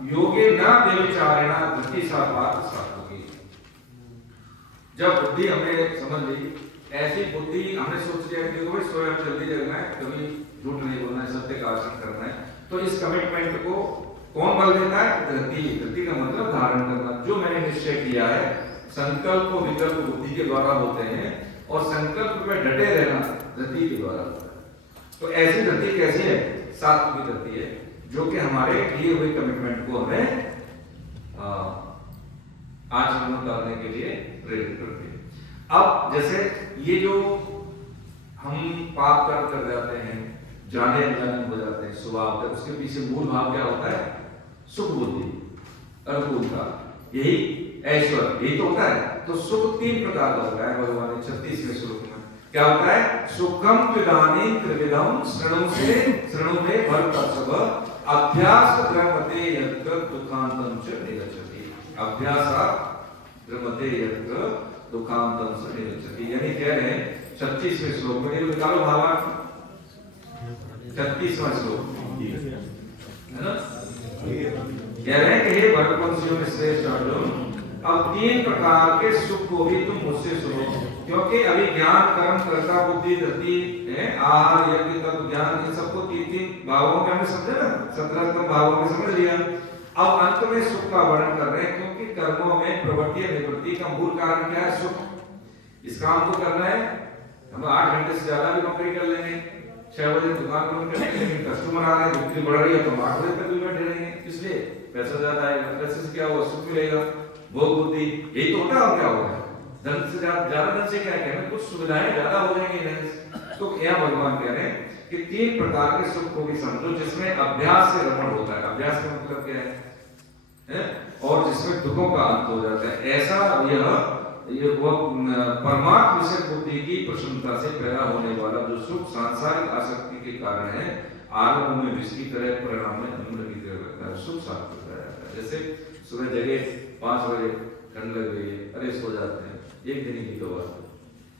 योगे न व्यभिचारेण धरती सा पार्थ सात्विकी। जब बुद्धि हमने समझ ली, ऐसी बुद्धि हमने सोच लिया कि देखो स्वयं जल्दी जगना है, कभी झूठ नहीं बोलना है, सत्य का आचरण करना है, तो इस कमिटमेंट को कौन बल देता है, धरती। धरती का मतलब धारण करना। जो मैंने निश्चय किया है, संकल्प और विकल्प बुद्धि के द्वारा होते हैं, और संकल्प में डटे रहना धरती के द्वारा होता है। तो ऐसी धरती कैसी है, सात्विक धरती है, जो कि हमारे लिए हुए कमिटमेंट को हमें आचरण में उतारने के लिए प्रेरित करती है। अब जैसे ये जो हम पाप कर्म कर जाते हैं, जाने अनजाने हो जाते हैं स्वभाव तक, उसके पीछे मूल भाव क्या होता है, सुख बुद्धि, अनुकूलता, यही ऐश्वर्य, यही तो होता है। तो सुख 3 प्रकार का होता है भगवान ने 36वें श्लोक में क्या होता है, सुखम त्रिदानीं त्रिविधम शृणु में भरतर्षभ अभ्यास द्रमते यत्र दुखांतम च निगच्छति। अभ्यास द्रमते यत्र दुखांतम च निगच्छति, यानी कह रहे हैं 36वें श्लोक में, निकालो भावार्थ, 36वां श्लोक है ना। कह रहे हैं कि हे भरतवंशियों में श्रेष्ठ अर्जुन, अब 3 प्रकार के सुख को भी तुम मुझसे सुनो, क्योंकि अभी ज्ञान कर्म कर्ता बुद्धि धरती है, आहार यज्ञ तप ज्ञान, इन सबको 3 भावों में हमने समझा ना, 17 भावों में समझ लिया। अब अंत में सुख का वर्णन कर रहे हैं, क्योंकि कर्मों में प्रवृत्ति और निवृत्ति का मूल कारण क्या है, सुख। इस काम को करना है, हम 8 घंटे से ज्यादा भी नौकरी कर लेंगे, 6 बजे दुकान बंद कर लेंगे, लेकिन कस्टमर आ रहे हैं, बिक्री बढ़ रही है, तो 8 बजे तक भी बैठे रहेंगे, इसलिए पैसा ज्यादा आएगा। पैसे से क्या होगा, सुख मिलेगा, भोग बुद्धि, यही तो होता है। और क्या होगा, धन से ज्यादा धन से क्या कहना, कुछ सुविधाएं ज्यादा हो जाएंगी। तो यहाँ भगवान कह रहे हैं कि 3 प्रकार के सुख को भी समझो, जिसमें अभ्यास से रमण होता है। अभ्यास का मतलब क्या है? और जिसमें दुखों का अंत हो जाता है। ऐसा ये परमात्म विषय बुद्धि की प्रसन्नता से पैदा होने वाला जो सुख सांसारिक आसक्ति के कारण है, आरंभ में विष की तरह, परिणाम में अम्ल की तरह लगता है। सुख सात्विक रहता है। जैसे सुबह जगह 5 बजे, ठंड लग रही है, अरे सो जाते हैं, एक दिन की तो बात,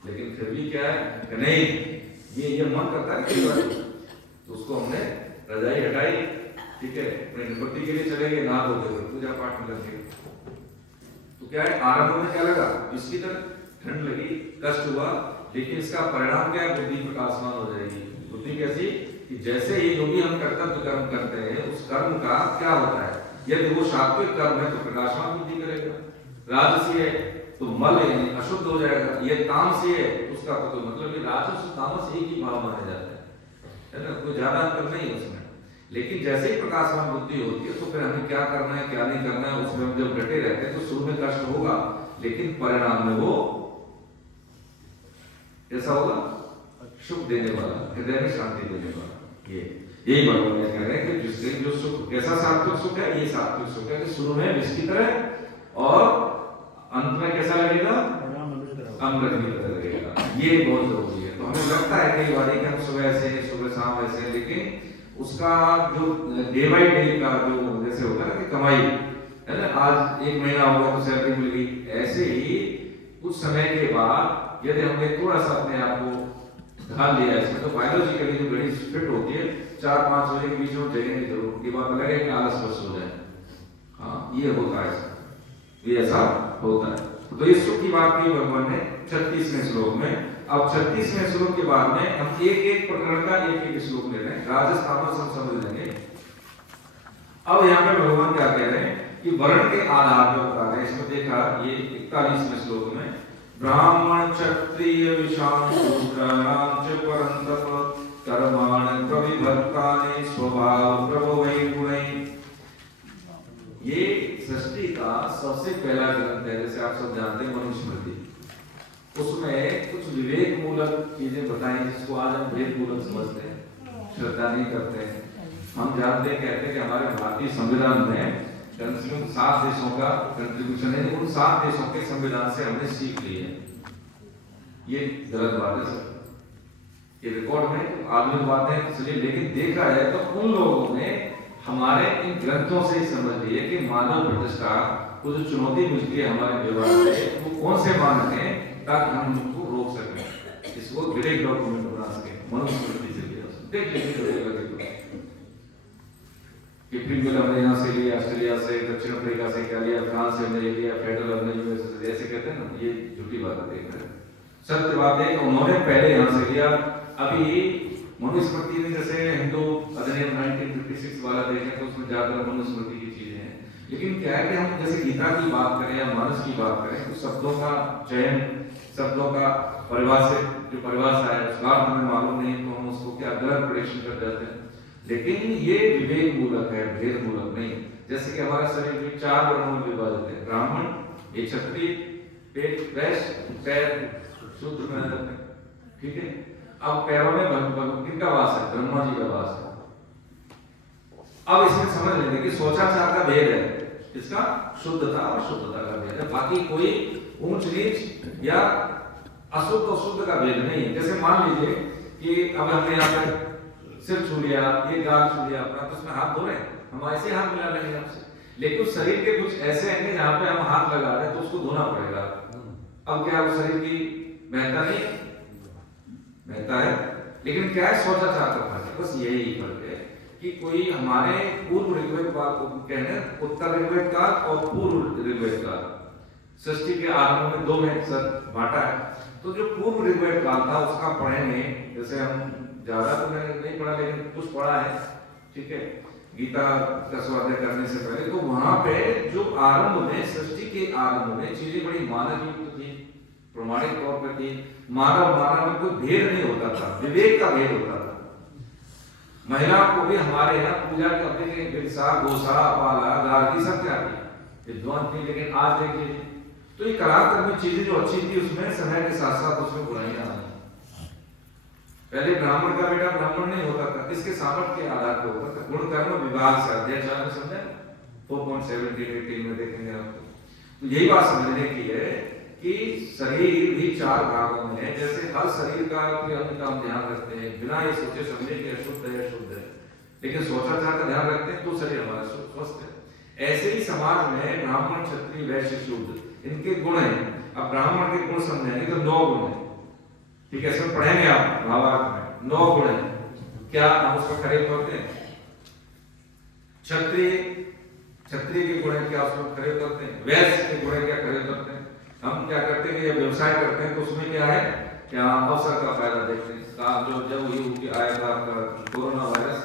लेकिन फिर भी क्या है कि नहीं, ये मन करता है कि तो उसको हमने रजाई हटाई, ठीक है, अपने निवृत्ति के लिए चले गए, नहा धो के पूजा पाठ में लगे, तो क्या है, आरंभ में क्या लगा, इसकी तरह ठंड लगी, कष्ट हुआ, लेकिन इसका परिणाम क्या है, बुद्धि प्रकाशमान हो जाएगी। बुद्धि कैसी कि जैसे ही जो भी हम कर्तव्य कर्म करते हैं, उस कर्म का क्या होता है, यदि वो सात्विक कर्म है तो प्रकाशमान बुद्धि करेगा, राजसी है तो मल यानी अशुद्ध हो जाएगा, ये तामसी है उसका तो मतलब ये राजस तामस एक ही भाव माने जाता है ना, कोई ज्यादा अंतर नहीं है उसमें। लेकिन जैसे ही प्रकाशमान बुद्धि होती है तो फिर हमें क्या करना है क्या नहीं करना है, उसमें हम जब डटे रहते हैं तो शुरू में कष्ट होगा, लेकिन परिणाम में वो कैसा होगा? सुख देने वाला, हृदय में शांति देने वाला। ये यही भगवान कह रहे हैं कि जिसके जो सुख, कैसा सात्विक सुख है? ये सात्विक सुख है कि शुरू में विष की तरह और अंत में कैसा लगेगा? अमृत की तरह लगेगा। ये बहुत जरूरी है। तो हमें लगता है कई बार कि हम सुबह ऐसे, सुबह शाम ऐसे, लेकिन उसका जो डे बाई डे का जो जैसे होता है ना कि कमाई है ना, आज 1 महीना हो गया तो सैलरी मिल गई, ऐसे ही कुछ समय के बाद यदि हमने थोड़ा सा अपने आप को ध्यान दिया इसमें, तो बायोलॉजिकली जो घड़ी फिट होती है 4-5 बजे के बीच में जगह की जरूरत की बात अलग है कि आलस बस हो जाए। हाँ, ये होता है, ये ऐसा होता है। तो इस सुख की बात की भगवान ने 36वें श्लोक में। अब 36वें श्लोक के बाद में हम एक प्रकरण का एक श्लोक ले रहे हैं, राजस्थान में समझ लेंगे। अब यहाँ पे भगवान क्या कह रहे हैं कि वर्ण के आधार पर बता रहे हैं। इसमें देखा ये 41वें श्लोक में, ब्राह्मण क्षत्रिय विषाम शूद्राणाम च परन्तप कर्माणि प्रविभक्तानि स्वभाव प्रभवै गुणै। ये सृष्टि का सबसे पहला ग्रंथ है, जैसे आप सब जानते हैं मनुस्मृति। उसमें कुछ विवेक मूलक चीजें बताई जिसको आज हम भेद मूलक समझते हैं, श्रद्धा नहीं करते हैं। हम जानते हैं, कहते हैं कि हमारे भारतीय संविधान में कम से कम 7 देशों का कंट्रीब्यूशन है। उन 7 देशों के संविधान से हमने सीख ली है। ये गलत बात है सर, ये रिकॉर्ड में आधुनिक बातें चलिए, लेकिन देखा है तो उन लोगों ने हमारे इन ग्रंथों से समझ लिए कि मानव प्रतिष्ठा को जो चुनौती मिलती है हमारे व्यवहार में, वो कौन से मानक हैं ताकि हम उनको रोक सकें। इसको ग्रेट डॉक्यूमेंट बना सके मनुस्मृति से लिया, देख लीजिए कि प्रीमियर हमने यहाँ से लिया, ऑस्ट्रेलिया से, दक्षिण अफ्रीका से क्या लिया, फ्रांस से हमने लिया, फेडरल हमने यूएसए से, ऐसे कहते हैं ना, ये झूठी बात है। देख रहे हैं, सत्य बात है कि उन्होंने पहले यहाँ से लिया। अभी मनुस्मृति में जैसे हिंदू अधिनियम 1956 वाला देखें तो उसमें ज्यादा मनुस्मृति की चीजें हैं, लेकिन क्या है कि हम जैसे गीता की बात करें या मानस की बात करें तो शब्दों का चयन, शब्दों का परिभाषित जो परिभाषा है उसका हमें मालूम नहीं, तो हम उसको क्या गलत प्रेडिक्शन कर देते हैं। लेकिन ये विवेक मूलक है, भेद मूलक नहीं। जैसे कि हमारा शरीर में 4 वर्णों में विभाजित है, ब्राह्मण, ये क्षत्रिय, पेट, वैश्य, पैर शूद्र में आ जाते हैं, ठीक है। अब पैरों में किनका वास है? ब्रह्मा जी का वास है। अब इसमें समझ लेंगे कि सोचाचार का भेद है, इसका शुद्धता और शुद्धता का भेद है, बाकी कोई ऊंच नीच या अशुद्ध और शुद्ध का भेद नहीं है। जैसे मान लीजिए कि अब हमने यहाँ पर सिर छू लिया, ये गाल छू लिया अपना, तो उसमें हाथ धो रहे हैं, हम ऐसे हाथ मिला लेंगे आपसे, लेकिन शरीर के कुछ ऐसे हैं जहाँ पे हम हाथ लगा रहे हैं तो उसको धोना पड़ेगा। अब क्या वो शरीर की महत्ता नहीं महत्ता है, लेकिन क्या है, सोचाचार का फर्क है, बस यही फर्क है कि कोई हमारे पूर्व ऋग्वेद काल को कहने, उत्तर ऋग्वेद काल और पूर्व ऋग्वेद काल, सृष्टि के आरंभ में 2 में सर बांटा है। तो जो पूर्व ऋग्वेद काल था उसका पढ़ेंगे, जैसे हम ज्यादा तो मैंने नहीं पढ़ा लेकिन कुछ पढ़ा है, ठीक है, गीता का स्वाध्याय करने से पहले, तो वहां पे जो आरंभ में, सृष्टि के आरंभ में चीजें बड़ी मानव युक्त थी, प्रमाणिक तौर पर थी। मानव में कोई भेद नहीं होता था, विवेक का भेद होता था। महिला को भी हमारे यहाँ पूजा करते थे, विरसा, गोसा, पाला, गार्गी सब क्या थी, विद्वान थी। लेकिन आज देख लीजिए तो ये कलाकार में चीजें जो अच्छी थी उसमें समय के साथ साथ उसमें बुराइयां आ गई। पहले ब्राह्मण का बेटा ब्राह्मण नहीं होता था, किसके सामर्थ्य के आधार पर होता था, गुण कर्म विभाग से अध्याय 4 में समझे 4.17-18 में देखेंगे आपको। तो यही बात समझने की है कि शरीर भी 4 भागों में है। जैसे हर शरीर का हम ध्यान रखते हैं बिना ये सोचे समझे कि अशुद्ध है शुद्ध है, लेकिन सोचाचार का ध्यान रखते हैं तो शरीर हमारा स्वस्थ है। ऐसे ही समाज में ब्राह्मण, क्षत्रिय, वैश्य, शूद्र इनके गुण हैं। अब ब्राह्मण के गुण समझेंगे तो 9 गुण है, ठीक है, इसमें पढ़ेंगे आप भावार्थ में 9 गुण है। क्या हम उसका खरीद करते हैं? क्षत्रिय के गुण क्या उसको खरीद करते हैं? वैश्य के गुण क्या खरीद करते हैं? हम क्या करते हैं, व्यवसाय करते हैं तो उसमें क्या है, क्या अवसर का फायदा देखते हैं। जो जब ये आया था कोरोना वायरस,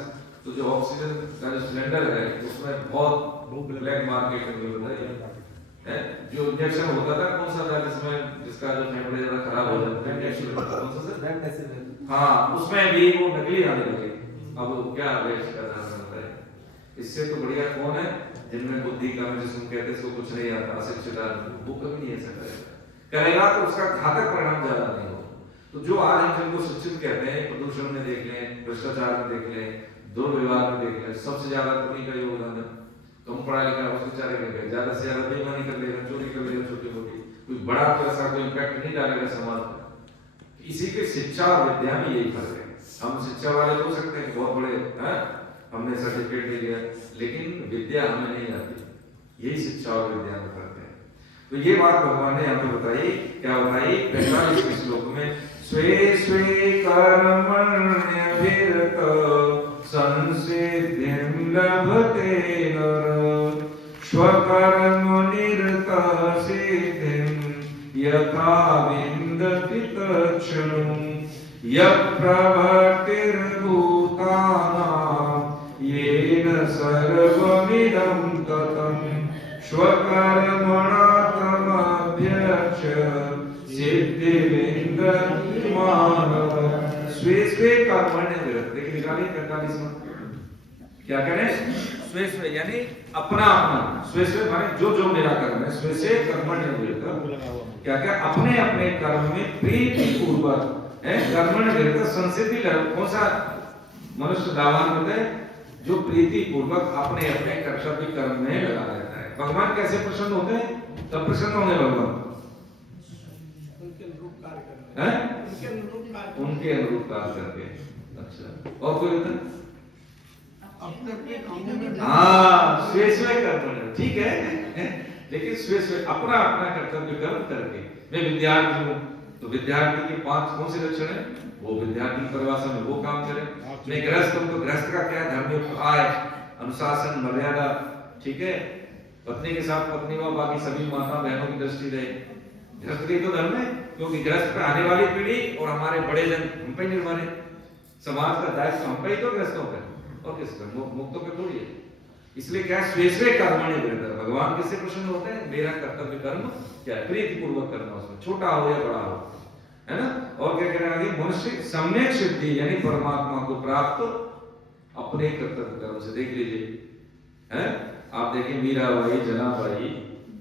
तो जो ऑक्सीजन का जो सिलेंडर है उसमें बहुत ब्लैक मार्केट में है। जो इंजेक्शन होता था कौन सा था जिसका जो फेफड़े ज्यादा खराब हो जाता है, इंजेक्शन, हाँ, उसमें भी वो नकली आने लगे। अब क्या वेस्ट करना होता है, इससे तो बढ़िया कौन है जिनमें बुद्धि कम है, जिसको कहते हैं इसको कुछ नहीं आता, अशिक्षित आदमी, वो कभी नहीं ऐसा करेगा तो उसका घातक परिणाम ज्यादा नहीं होगा। तो जो आज हम जिनको शिक्षित कहते हैं, प्रदूषण में देख लें, भ्रष्टाचार में देख लें, दुर्व्यवहार में देख लें, सबसे ज्यादा तो उन्हीं का योगदान है। कम पढ़ा लिखा उसके बेचारे का ज्यादा से ज्यादा बेईमानी कर लेगा, चोरी कर लेगा, छोटी मोटी, कोई बड़ा तो ऐसा कोई इम्पैक्ट नहीं डालेगा समाज पर। इसी के शिक्षा और विद्या में यही फर्क है। हम शिक्षा वाले हो सकते हैं, बहुत बड़े हैं, हमने सर्टिफिकेट ले लिया, लेकिन विद्या हमें नहीं आती। यही शिक्षा और विद्या में फर्क है। तो ये बात भगवान ने यहाँ पे बताई, क्या बताई? 45वें श्लोक में, स्वे स्वे कर्मण्यभिरत संसिद्धिं लभते नरः स्वकर्मनिरतः सिद्धिं यथा विन्दति तत्क्षणम् यप्रवर्तिर्भूतानां येन सर्वमिदं ततं स्वकर्मणा तमभ्यक्ष्य सिद्धिविन्दति मानवः। स्वे स्वे कर्मण्यभिरत, देखिए निकालिए 45वां, क्या करें? स्वे स्वे यानी अपना अपना, स्वे स्वे माने जो जो मेरा कर्म है, स्वे स्वे कर्मण्यभिरत, क्या क्या? अपने अपने कर्म में प्रीति पूर्वक कर्मण्यभिरत संसिद्धि लाभ। कौन सा मनुष्य दावान होता है? जो प्रीति पूर्वक अपने अपने कर्तव्य कर्म में लगा रहता है। भगवान कैसे प्रसन्न होते हैं? तब प्रसन्न होंगे भगवान उनके अनुरूप कार्य करके। अच्छा, और कोई होता है? हाँ, स्वे स्वे कर्मण्य, ठीक है, लेकिन स्वे स्वे अपना अपना कर्तव्य कर्म करके। मैं विद्यार्थी हूँ, तो विद्यार्थी के 5 कौन से लक्षण है? वो विद्यार्थी की परिभाषा में वो काम करे। मैं गृहस्थ हूं, तो गृहस्थ का क्या? धर्मयुक्त आय, अनुशासन, मर्यादा, ठीक है, पत्नी के साथ पत्नी व बाकी सभी माता बहनों की दृष्टि रहे। गृहस्थ के तो धर्म है, क्योंकि गृहस्थ पे आने वाली पीढ़ी और हमारे बड़े जन हम पे निर्भर है। समाज का दायित्व हम पे ही तो, गृहस्थों पे और किसका? मुक्तों पे थोड़ी है। इसलिए क्या? स्वे स्वे कर्मण्यभिरत, भगवान किससे प्रसन्न होते हैं? मेरा कर्तव्य कर्म क्या है? प्रीति पूर्वक करना, उसमें छोटा हो या बड़ा हो, है ना? और क्या कहना आगे? मनुष्य सम्यक सिद्धि यानी परमात्मा को प्राप्त अपने कर्तव्य कर्म से। देख लीजिए, हैं? आप देखिए मीराबाई, जनाबाई,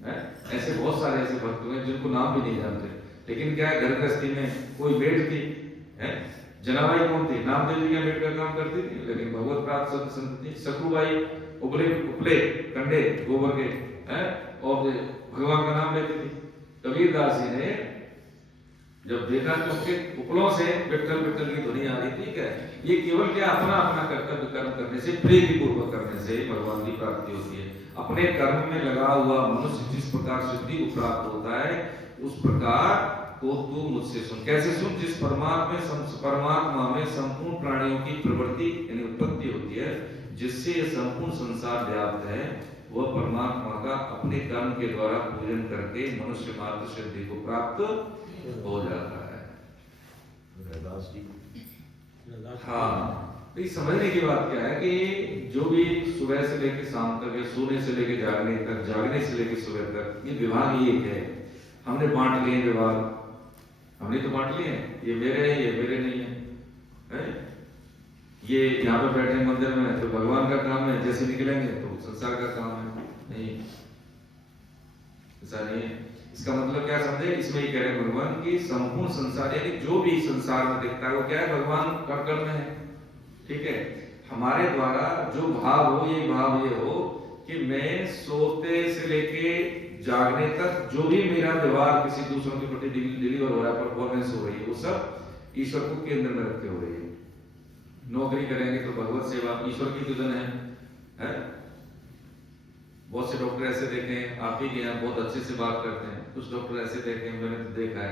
हैं? ऐसे बहुत सारे ऐसे भक्त हुए जिनको नाम भी नहीं जानते, लेकिन क्या है? घर गृहस्थी में कोई बेट थी, हैं? जनाबाई कौन थी? नामदेव जी का बेट का काम करती थी, लेकिन भगवत प्राप्त संत थी। सकुबाई उपले कंडे गोबर के, हैं? और भगवान का नाम लेती थी। कबीरदास जी ने जब देखा कि उसके उपलों से विट्ठल विट्ठल की ध्वनि आ रही, ठीक है, ये केवल क्या? अपना अपना कर्तव्य कर्म करने से, प्रीति पूर्वक करने से भगवान की प्राप्ति होती है। अपने कर्म में लगा हुआ मनुष्य जिस प्रकार सिद्धि को प्राप्त होता है, उस प्रकार को तू मुझसे सुन। कैसे सुन? जिस परमात्मा में संपूर्ण प्राणियों की प्रवृत्ति यानी उत्पत्ति होती है, जिससे ये संपूर्ण संसार व्याप्त है, वह परमात्मा का अपने कर्म के द्वारा पूजन करके मनुष्य मात्र सिद्धि को प्राप्त हो जाता है। हाँ, तो समझने की बात क्या है कि जो भी सुबह से लेकर शाम तक या सोने से लेकर जागने तक, जागने से लेकर सुबह तक, ये विभाग ही एक है। हमने बांट लिए विभाग, हमने तो बांट लिए हैं, ये मेरे हैं, ये मेरे नहीं है, है? ये यहाँ पे बैठे मंदिर में तो भगवान का काम है, जैसे निकलेंगे तो संसार का काम है। नहीं, ऐसा नहीं है। इसका मतलब क्या समझे? इसमें ये कह रहे भगवान की संपूर्ण संसार यानी जो भी संसार में दिखता है वो क्या है? भगवान का कर्म है, ठीक है। हमारे द्वारा जो भाव हो, ये भाव ये हो कि मैं सोते से लेके जागने तक जो भी मेरा व्यवहार किसी दूसरों के प्रति डिलीवर हो रहा है, परफॉर्मेंस हो रही है, वो सब ईश्वर को केंद्र में रखते हो रही है। नौकरी करेंगे तो भगवत सेवा, ईश्वर की पूजन है? बहुत से डॉक्टर ऐसे देखे हैं, आप ही के यहाँ बहुत अच्छे से बात करते हैं, कुछ डॉक्टर ऐसे देखे हैं, मैंने तो देखा है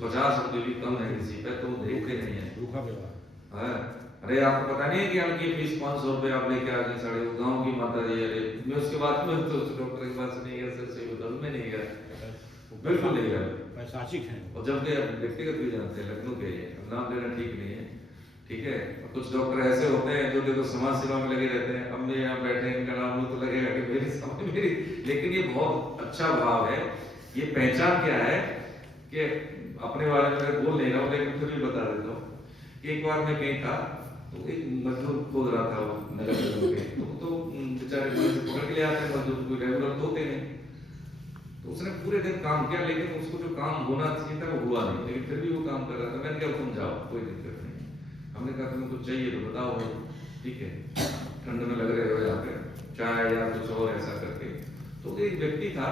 50 रुपए भी कम है किसी पे तो देखते नहीं है। अरे आपको पता नहीं है कि आपकी फीस 500 रुपए आप लेके आ गए, साढ़े गाँव की माता जी। अरे मैं उसके बाद में तो डॉक्टर के पास नहीं गया, सर सही बता दूं, मैं नहीं गया, बिल्कुल नहीं गया। और जब व्यक्तिगत भी जानते हैं, लखनऊ के, नाम लेना ठीक नहीं है, ठीक है। कुछ डॉक्टर ऐसे होते हैं जो देखो समाज सेवा में लगे रहते हैं। अब मैं यहाँ बैठे इनका नाम लो तो लगेगा कि मेरी समझ मेरी, लेकिन ये बहुत अच्छा भाव है। ये पहचान क्या है कि अपने बारे में बोल नहीं रहा हूँ, लेकिन फिर भी बता देता हूँ। एक बार मैं कहीं था तो एक मजदूर खोद रहा था वो नगर निगम के, तो बेचारे पकड़ के ले आते हैं मजदूर, कोई रेगुलर तो होते नहीं। तो तो उसने पूरे दिन काम किया, लेकिन उसको जो काम होना चाहिए था वो हुआ नहीं, लेकिन फिर भी वो काम कर रहा था। मैंने कहा तुम जाओ, कोई दिक्कत नहीं। हमने कहा तुम्हें कुछ चाहिए तो बताओ भाई, ठीक है, ठंड में लग रहे हो यहाँ पे, चाय या कुछ और ऐसा करके। तो एक व्यक्ति था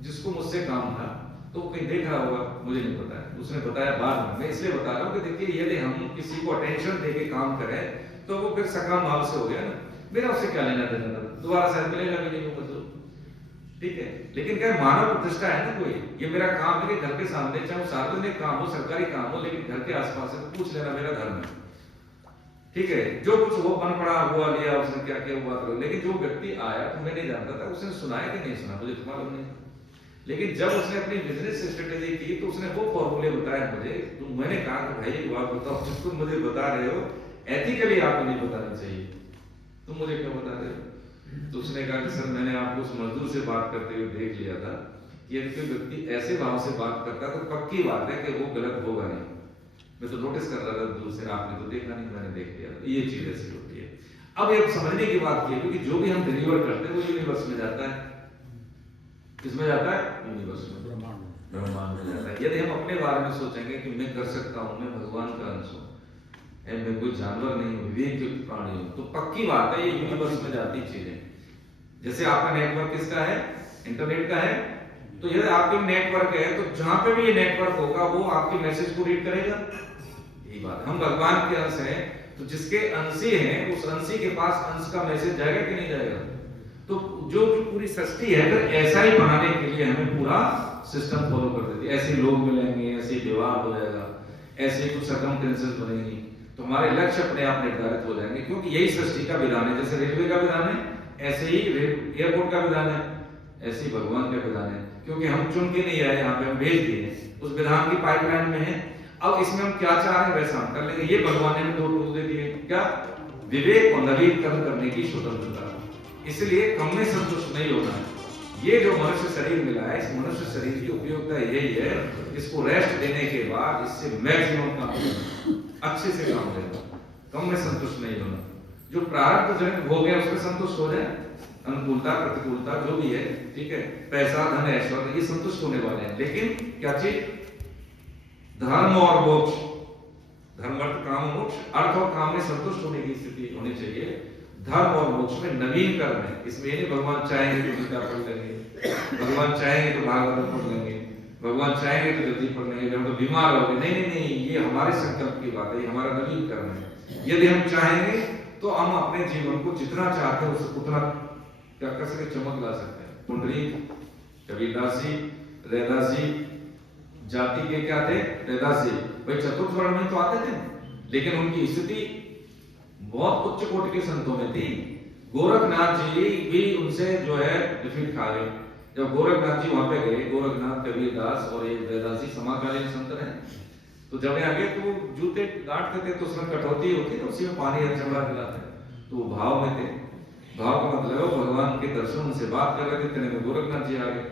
जिसको मुझसे काम था, तो कहीं देख रहा होगा, मुझे नहीं पता है, उसने बताया बाद में। मैं इसलिए बता रहा हूँ कि देखिए यदि हम किसी को अटेंशन देके काम करें तो वो फिर सकाम भाव से हो गया ना, मेरा उससे क्या लेना देना था, दोबारा शायद मिलेगा भी नहीं वो मजदूर, ठीक है। लेकिन क्या मानव प्रतिष्ठा है ना कोई, ये मेरा काम है कि घर के सामने, चाहे वो सार्वजनिक काम हो, सरकारी काम हो, लेकिन घर के आसपास से पूछ लेना मेरा धर्म है, ठीक है। जो कुछ वो बन पड़ा हुआ लिया, उसने क्या किया हुआ करो, लेकिन जो व्यक्ति आया तो मैं नहीं जानता था, उसने सुनाया कि नहीं सुना मुझे तो मालूम नहीं। लेकिन जब उसने अपनी बिजनेस स्ट्रेटेजी की तो उसने वो फॉर्मूले बताए मुझे, तो मैंने कहा कि भाई एक बात बताओ, जो तुम मुझे बता रहे हो एथिकली आपको नहीं बताना चाहिए, तुम मुझे क्या बता रहे हो। तो उसने कहा कि सर मैंने आपको उस मजदूर से बात करते हुए देख लिया था कि यदि कोई व्यक्ति ऐसे भाव से बात करता है तो पक्की बात है कि वो गलत होगा नहीं। मैं तो नोटिस कर रहा था दूर से, आपने तो देखा नहीं, मैंने देख लिया, ये चीज ऐसी होती है। अब ये समझने की बात की है, क्योंकि जो भी हम डिलीवर करते हैं वो यूनिवर्स में जाता है, किसमें जाता है, यूनिवर्स में, ब्रह्मांड में जाता है। यदि हम अपने बारे में सोचेंगे कि मैं कर सकता हूं, मैं भगवान का अंश हूं, मैं कोई जानवर नहीं हूं, विवेक युक्त प्राणी हूं, तो पक्की बात है ये यूनिवर्स में जाती चीजें। जैसे आपका नेटवर्क किसका है, इंटरनेट का है, तो यदि आपके नेटवर्क है तो जहां पे भी ये नेटवर्क होगा वो आपके मैसेज को रीड करेगा, यही बात। हम भगवान के अंश हैं, तो जिसके अंशी हैं उस अंशी के पास अंश का मैसेज जाएगा कि नहीं जाएगा। तो जो पूरी सृष्टि है फिर ऐसा ही बनाने के लिए हमें पूरा सिस्टम फॉलो कर देती है। ऐसे लोग मिलेंगे, ऐसे विवाह हो जाएगा, ऐसे कुछ सर्कमस्टेंसेस बनेंगी, तो हमारे लक्ष्य अपने आप निर्धारित हो जाएंगे, क्योंकि यही सृष्टि का विधान है। जैसे रेलवे का विधान है, ऐसे ही एयरपोर्ट का विधान है, ऐसे ही भगवान का विधान है, क्योंकि हम चुन के नहीं आए यहाँ पे, हम भेज दिए, उस विधान की पाइपलाइन में है। अब इसमें हम क्या चाह रहे हैं वैसा हम कर लेंगे। ये भगवान ने हमें दो टूल दे दिए, क्या, विवेक और नवीनकरण करने की स्वतंत्रता। इसलिए कम में संतुष्ट नहीं होना है। ये जो मनुष्य शरीर मिला है, इस मनुष्य शरीर की उपयोगिता यही है, इसको रेस्ट देने के बाद इससे मैक्सिमम काम लेना, अच्छे से काम लेना, कम में संतुष्ट नहीं होना। जो प्रारब्ध जनित हो गया उसमें संतुष्ट हो जाए, अनुकूलता प्रतिकूलता जो भी है, ठीक है, पैसा धन ऐश्वर्य ये संतुष्ट होने वाले हैं। लेकिन क्या चीज, धर्म और मोक्ष, धर्म अर्थ काम मोक्ष, अर्थ और काम में संतुष्ट होने की स्थिति होनी चाहिए। धर्म और मोक्ष में नवीनकरण है। इसमें नहीं भगवान चाहेंगे तो गीता पढ़ लेंगे, भगवान चाहेंगे तो भागवत पढ़ लेंगे, भगवान चाहेंगे तो जल्दी पढ़ लेंगे, हम तो बीमार हो गए, नहीं नहीं नहीं, ये हमारे संकल्प की बात है, ये हमारा नवीनकरण है। यदि हम चाहेंगे तो हम अपने जीवन को जितना चाहते हैं उससे उतना क्या कर सकते, चमक ला सकते हैं। पुंडरीक, कबीरदास जी, रैदास जी जाति के क्या थे, रैदास जी भाई चतुर्थ वर्ण में तो आते थे, लेकिन उनकी स्थिति बहुत उच्च कोटि के संतों में थी। गोरखनाथ जी भी उनसे जो है डिफीट खा गए। जब गोरखनाथ जी वहां पे गए, गोरखनाथ, कबीरदास और एक रैदास जी समकालीन संत हैं, तो जब यहाँ गए तो वो जूते गांठते थे तो उसमें कटौती होती है, उसी में पानी या चमड़ा मिलाते, तो वो भाव में थे। भाव का मतलब है भगवान के दर्शन उनसे बात कर रहे थे, इतने में गोरखनाथ जी आ गए।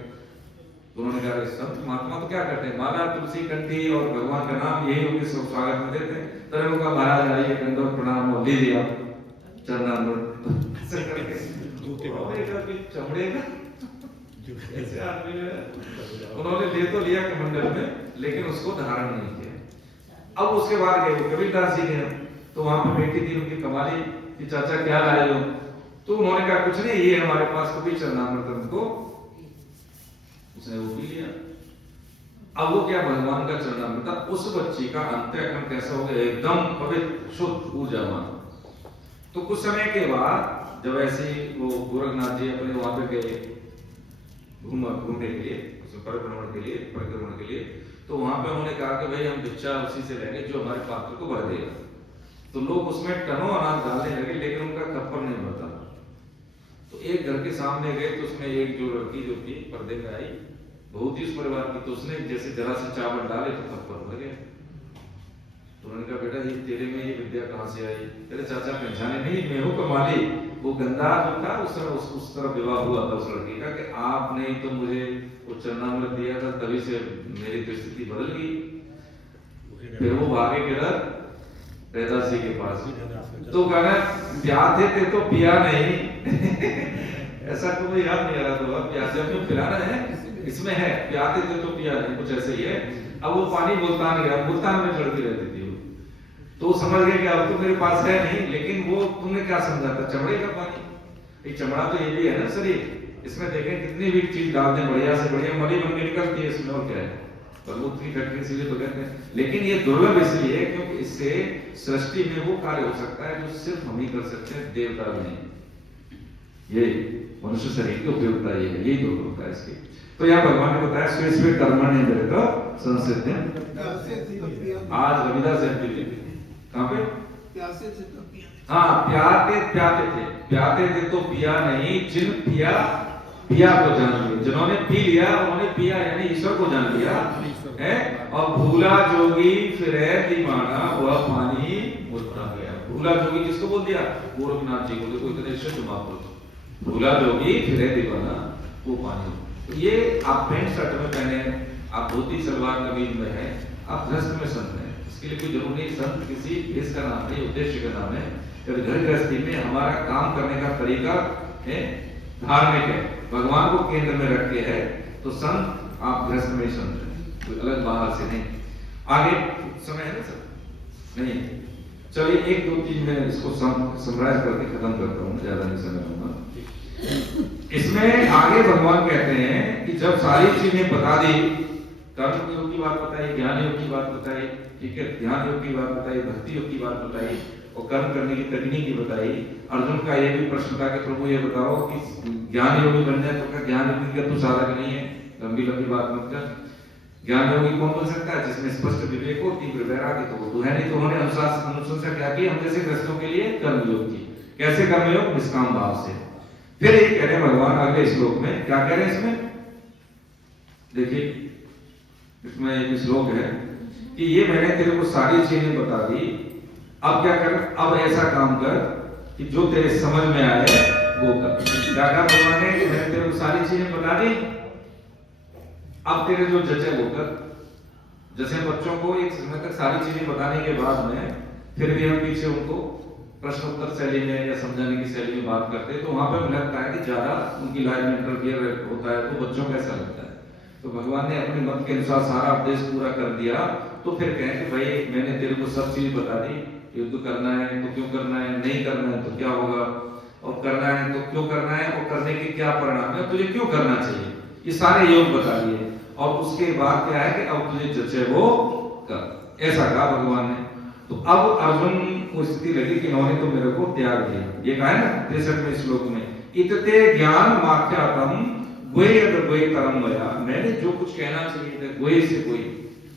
तो उन्होंने कहा संत महात्मा तो क्या करते हैं, माला तुलसी कंठी और भगवान का नाम यही उनके स्वागत में देते हैं। तो उन्होंने कहा महाराज आइए, दंडवत प्रणाम और लीजिए आप चरणामृत ऐसे करके चमड़े का ऐसे आदमी उन्होंने ले तो लिया कमंडल में, लेकिन उसको धारण नहीं किया। अब उसके बाद गए कबीरदास जी गए, तो वहां पर बेटी थी उनकी कमाली कि चाचा क्या लाए हो, तो उन्होंने कहा कुछ नहीं, ये हमारे पास कभी चरणामृत, उनको उसने वो पी लिया। अब वो क्या, भगवान का चरणामृत, उस बच्ची का अंतःकरण कैसा हो गया, एकदम पवित्र शुद्ध ऊर्जावान। तो कुछ समय के बाद जब ऐसे वो गोरखनाथ जी अपने वहां पे गए घूमने के लिए, परिभ्रमण के लिए, परिक्रमण के लिए, तो वहां पे उन्होंने कहा कि भाई हम भिक्षा उसी से लेंगे जो हमारे पात्र को भर देगा। तो लोग उसमें टनों अनाज डालने लगे, लेकिन उनका खप्पर नहीं भरता। तो एक घर के सामने गए तो उसमें एक जो लड़की जो थी पर्दे में आई, बहुत ही उस परिवार की, तो उसने जैसे जरा से चावल डाले तो खप्पर भर गया। तो उन्होंने कहा बेटा ये तेरे में ये विद्या कहाँ से आई? तेरे चाचा पहचाने नहीं, मैं हूँ कमाली। वो गंदा जो था उस तरह विवाह हुआ था उस लड़की का कि आपने तो मुझे वो चरणामृत दिया था, तभी से मेरी परिस्थिति बदल गई। फिर वो भागे किधर, रैदास जी के पास। तो कहना प्यासे थे तो पिया नहीं ऐसा कोई याद नहीं आ रहा, तो प्यासे में पिलाना है इसमें है प्याते थे तो पिया नहीं, कुछ ऐसे ही है। अब वो पानी मुल्तान गया, मुल्तान में चढ़ती रहती थी वो, तो समझ गए कि अब तो मेरे पास है नहीं, लेकिन वो तुमने क्या समझा था, चमड़े का पानी। एक चमड़ा तो ये भी है ना शरीर, इसमें देखें कितनी भी चीज डाल दें बढ़िया से बढ़िया, मरी बन के निकलती है इसमें, और क्या है, प्रमुख की फैक्ट्री इसीलिए तो कहते हैं। लेकिन ये दुर्लभ इसलिए क्योंकि इससे सृष्टि में वो कार्य हो सकता है जो सिर्फ हम ही कर सकते हैं, देवता भी नहीं। ये मनुष्य शरीर की उपयोगिता ये है, यही दुर्लभता है इसकी। तो यहाँ भगवान ने बताया स्वे कर्मण्य मेरे संसिद्ध आज रविदास जयंती थी, कहाँ पे, हाँ प्याते थे तो पिया नहीं, जिन पिया पिया को जान लिया, जिन्होंने पी लिया उन्होंने पिया यानी ईश्वर को जान लिया है। और भूला जोगी फिरे दीवाना वह पानी मुल्ता गया। भूला जोगी किसको बोल दिया, गोरखनाथ जी को, देखो इतने शुद्ध महापुरुष। भूला जोगी फिरे दीवाना वो पानी। तो ये आप पैंट शर्ट में पहने, आप धोती सलवार कमीज में है, आप गृहस्थ में संत हैं, इसके लिए कोई जरूरी नहीं। संत किसी भेष का नाम नहीं, उद्देश्य का नाम है। जब घर गृहस्थी में हमारा काम करने का तरीका है धार्मिक है, भगवान को केंद्र में रख के है, तो संत आप गृहस्थ में संत हैं, कोई अलग बाहर से नहीं। आगे समय है ना सर, नहीं चलिए एक दो चीज मैं इसको समराइज करके खत्म करता हूँ, ज्यादा नहीं समय लूंगा। इसमें आगे भगवान कहते हैं कि जब सारी चीजें बता दी, कर्म योग की बात बताई, ज्ञान योग की बात बताई, ठीक है, ध्यान योग की बात बताई, भक्ति योग की बात बताई, और कर्म करने की तकनीक बताई। अर्जुन का ये भी प्रश्न था कि प्रभु ये बताओ कि ज्ञान योगी बन जाए तो क्या ज्ञान योगी का तो साधक नहीं है, लंबी लंबी बात मत कर। ज्ञान योगी कौन बन सकता है, जिसमें स्पष्ट विवेक हो, तीव्र वैराग्य, तो वो तो है नहीं। तो उन्होंने अनुशंसा क्या की, हम जैसे ग्रस्तों के लिए कर्मयोग की। कैसे कर्मयोग, निष्काम भाव से। फिर ये कह रहे हैं भगवान अगले श्लोक में, क्या कह रहे हैं इसमें, देखिए इसमें एक श्लोक है कि ये मैंने तेरे को सारी चीजें बता दी, अब क्या कर, अब ऐसा काम कर कि जो तेरे समझ में आए वो कर। क्या कहा भगवान ने, मैंने तेरे को सारी चीजें बता दी, अब तेरे जो जचे वो कर। जैसे बच्चों को एक समय तक सारी चीजें बताने के बाद में फिर भी हम पीछे उनको प्रश्नोत्तर शैली में या समझाने की शैली में बात करते हैं, तो वहां पे मुझे लगता है कि ज्यादा उनकी लाइफ में इंटरफियर होता है, तो बच्चों को ऐसा लगता है। तो भगवान ने अपने मत के अनुसार सारा उपदेश पूरा कर दिया, तो फिर कहें कि भाई मैंने तेरे को सब चीज बता दी, युद्ध करना है तो क्यों करना है, नहीं करना है तो क्या होगा, और करना है तो क्यों करना है, और करने के क्या परिणाम है, तुझे क्यों करना चाहिए, ये सारे योग बता दिए। और उसके बाद क्या है कि अब तुझे जचे वो कर, ऐसा कहा भगवान ने। तो अब अर्जुन को स्थिति लगी कि इन्होंने तो मेरे को त्याग दिया। ये कहा है ना 63वें श्लोक में, इतते ज्ञान माख्यातम गुह्यत गुह्यतरम मया, मैंने जो कुछ कहना चाहिए था गुह्य से गुह्य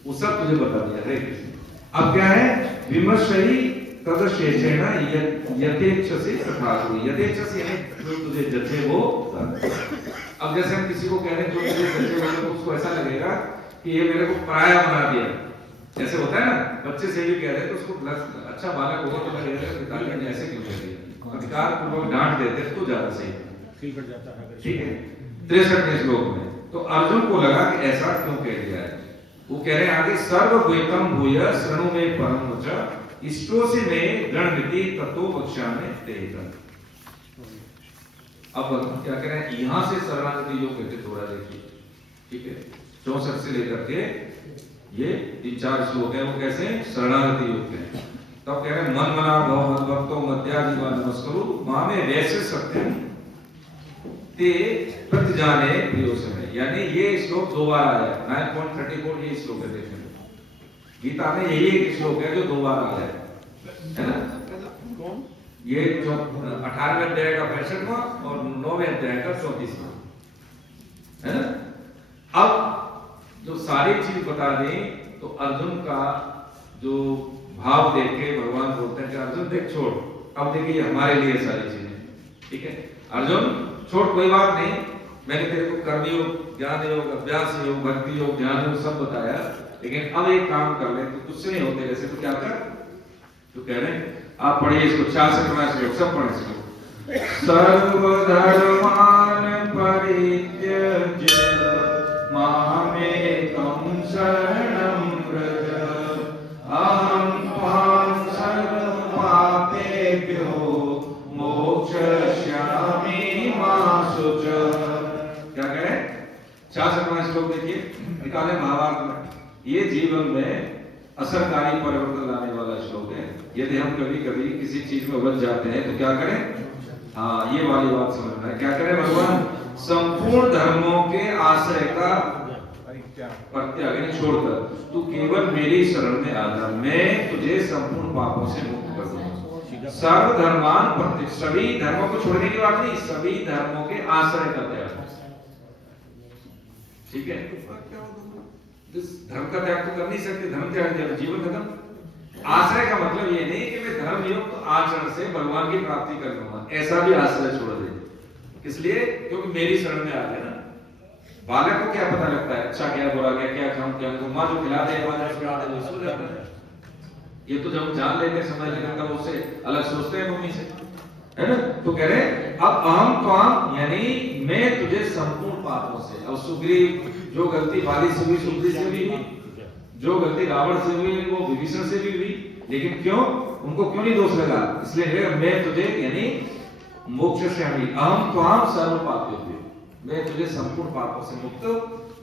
वो सब तुझे बता दिया। हरे कृष्ण। अब क्या है, विमर्शई तदशेषेण यथेच्छसि तथास्तु, यथेच्छसि यानी जो तुझे जचे वो कर। अब जैसे हम किसी को कह रहे हैं जो तुझे जचे वो, तो उसको ऐसा लगेगा कि ये मेरे को पराया बना दिया, जैसे होता है ना, बच्चे से भी कह रहे हैं तो उसको अच्छा बालक होगा तो लगेगा पिताजी ने ऐसे क्यों कह दिया, अधिकार पूर्वक डांट देते तो ज्यादा सही फील कर जाता है। ठीक है। 63वें श्लोक में तो अर्जुन को लगा कि ऐसा क्यों कह दिया है। वो कह रहे हैं आगे, सर्व द्वैतम भूय शृणु में परम वच इष्टोसि में गणमिति ततो वक्ष्यामि तेतम। अब क्या कह रहे हैं, यहां से शरणागति योग कहते थोड़ा देखिए, ठीक है, 64 से लेकर के ये 3-4 श्लोक है, वो कैसे शरणागति योग है। तब कह रहे हैं, मन मना भव मद भक्तो मध्याजीवा नमस्करु मामे वैसे सत्यम ते प्रति जाने प्रियो समय। यानी ये श्लोक 2 बार आया, 9.34 ये श्लोक है। देखिए गीता में यही एक श्लोक है जो 2 बार आया है ना। कौन? ये जो 18वें अध्याय का 65वां और 9वें अध्याय का 34वां है ना। अब जो सारी चीज बता दें तो अर्जुन का जो भाव देख के भगवान बोलते हैं कि अर्जुन देख छोड़, अब देखिए हमारे लिए सारी चीजें, ठीक है अर्जुन छोड़, कोई बात नहीं, मैंने तेरे को कर्मयोग, ज्ञान योग, अभ्यास योग, भक्ति योग, ज्ञान योग सब बताया, लेकिन अब एक काम कर ले, तो तुझसे नहीं होते जैसे, तो क्या कर, तो कह रहे हैं आप पढ़िए इसको, 66वां श्लोक सब पढ़े इसको। सर्वधर्मान परित्यज्य मामेकं शरणं व्रज अहं त्वां सर्वपापेभ्यो मोक्षयिष्यामि मा शुच। क्या कह रहे हैं 66वां श्लोक देखिए, निकाले महाभारत में, ये जीवन में असरकारी परिवर्तन लाने वाला श्लोक है। यदि हम कभी कभी किसी चीज में उलझ जाते हैं तो क्या करें? हाँ, ये वाली बात समझना है। क्या करें? भगवान संपूर्ण धर्मों के आश्रय का परित्याग छोड़कर तू केवल मेरी शरण में आ जा, मैं तुझे संपूर्ण पापों से मुक्त कर दूंगा। सर्वधर्मान प्रत्येक, सभी धर्मों को छोड़ने की बात नहीं, सभी धर्मों के आश्रय का त्याग। ठीक है, धर्म का त्याग तो कर नहीं सकते, धर्म त्याग जब जीवन खत्म। आश्रय का मतलब ये नहीं कि मैं धर्म युक्त आचरण से भगवान की प्राप्ति कर लूंगा, ऐसा भी आश्रय छोड़ दे। इसलिए क्योंकि मेरी शरण में आ गया ना। बालक को क्या पता लगता है अच्छा क्या बुरा क्या खाऊं क्या, माँ जो खिला दे ये तो जब जान लेते समझ लेते तब उससे अलग सोचते हैं मम्मी से, है ना। तो कह रहे अब अहम त्वाम, यानी मैं तुझे संपूर्ण पापों से। अब सुग्रीव जो गलती बाली से हुई सुग्रीव से भी हुई, जो गलती रावण से हुई वो विभीषण से भी हुई, लेकिन क्यों उनको क्यों नहीं दोष लगा? इसलिए मैं तुझे यानी मोक्ष से अहम त्वाम सर्व पापेभ्यो, मैं तुझे संपूर्ण पापों से मुक्त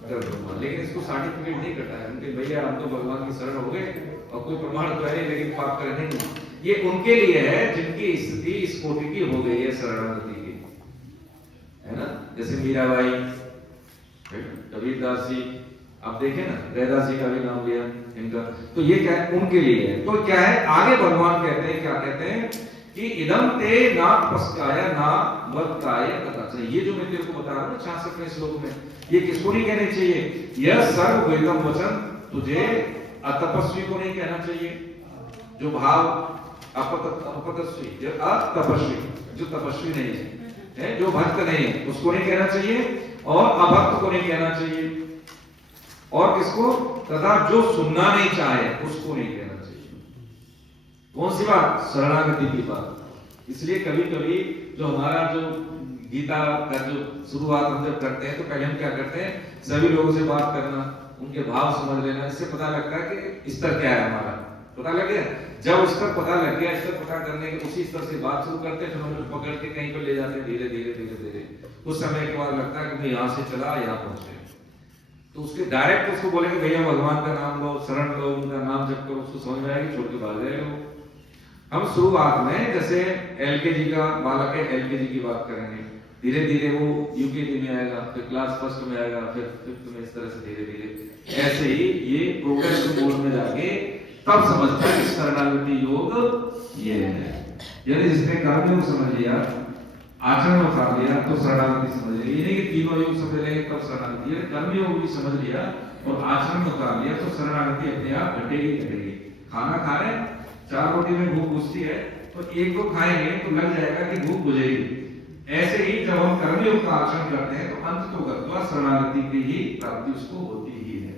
कर दूंगा। लेकिन इसको सर्टिफिकेट नहीं कटा है उनके, भैया हम तो भगवान की शरण हो गए और कोई प्रमाण तो है लेकिन पाप करने नहीं। ये उनके लिए है जिनकी स्थिति इस कोटि की हो गई है शरणागति की, है ना। जैसे मीराबाई, कबीरदास जी, आप देखें ना, रैदास जी का भी नाम लिया इनका, तो ये क्या है उनके लिए है। तो क्या है आगे भगवान कहते हैं, क्या कहते हैं कि इदम ते ना पस्काय ना वत्काय कथाचन। ये जो मैं तेरे को बता रहा हूं 66वें श्लोक में, ये किसको नहीं कहने चाहिए? यह सर्ववेदम वचन तुझे अतपस्वी को नहीं कहना चाहिए, जो भाव अपतस्वी, जो अतपस्वी, जो तपस्वी नहीं है, जो भक्त नहीं है उसको नहीं कहना चाहिए, और अभक्त को नहीं कहना चाहिए, और किसको? तथा जो सुनना नहीं चाहे उसको नहीं कहना चाहिए। कौन सी बात? शरणागति की बात। इसलिए कभी कभी जो हमारा जो गीता का जो शुरुआत हम जब करते हैं तो पहले हम क्या करते हैं, सभी लोगों से बात करना, उनके भाव समझ लेना, इससे पता लगता है कि स्तर क्या है हमारा, पता लग गया। जब स्तर पता लग गया, स्तर पता करने के उसी स्तर से बात शुरू करते हैं, फिर हम लोग पकड़ के कहीं पर ले जाते हैं धीरे धीरे धीरे धीरे। कुछ समय के बाद लगता है कि मैं यहाँ से चला यहाँ पहुंचे, तो उसके डायरेक्ट उसको बोलेंगे भैया भगवान का नाम लो, शरण लो, उनका नाम जप करो, उसको समझ में आएगी, छोड़ के भाग जाएगा वो। हम शुरुआत में जैसे एलकेजी का बालक है, एलकेजी की बात करेंगे, धीरे धीरे वो यूकेजी में आएगा, फिर क्लास फर्स्ट में आएगा, फिर फिफ्थ में, इस तरह से धीरे धीरे ऐसे ही ये प्रोग्रेस मोड में जाके तब समझता है कि शरणागति योग ये है। यानी जिसने कर्म योग समझ लिया, आचरण में उतार लिया, तो शरणागति समझ लिया। ये नहीं कि तीनों योग समझ लेंगे तब शरणागति है, कर्म योग भी समझ लिया और आचरण में उतार लिया तो शरणागति अपने आप घटेगी घटेगी। खाना खा रहे, 4 रोटी में भूख बुझती है तो 1-2 खाएंगे तो लग जाएगा कि भूख बुझेगी। ऐसे ही जब हम कर्मयोग का आचरण करते हैं तो अंत तो गत्वा शरणागति की ही प्राप्ति उसको होती ही है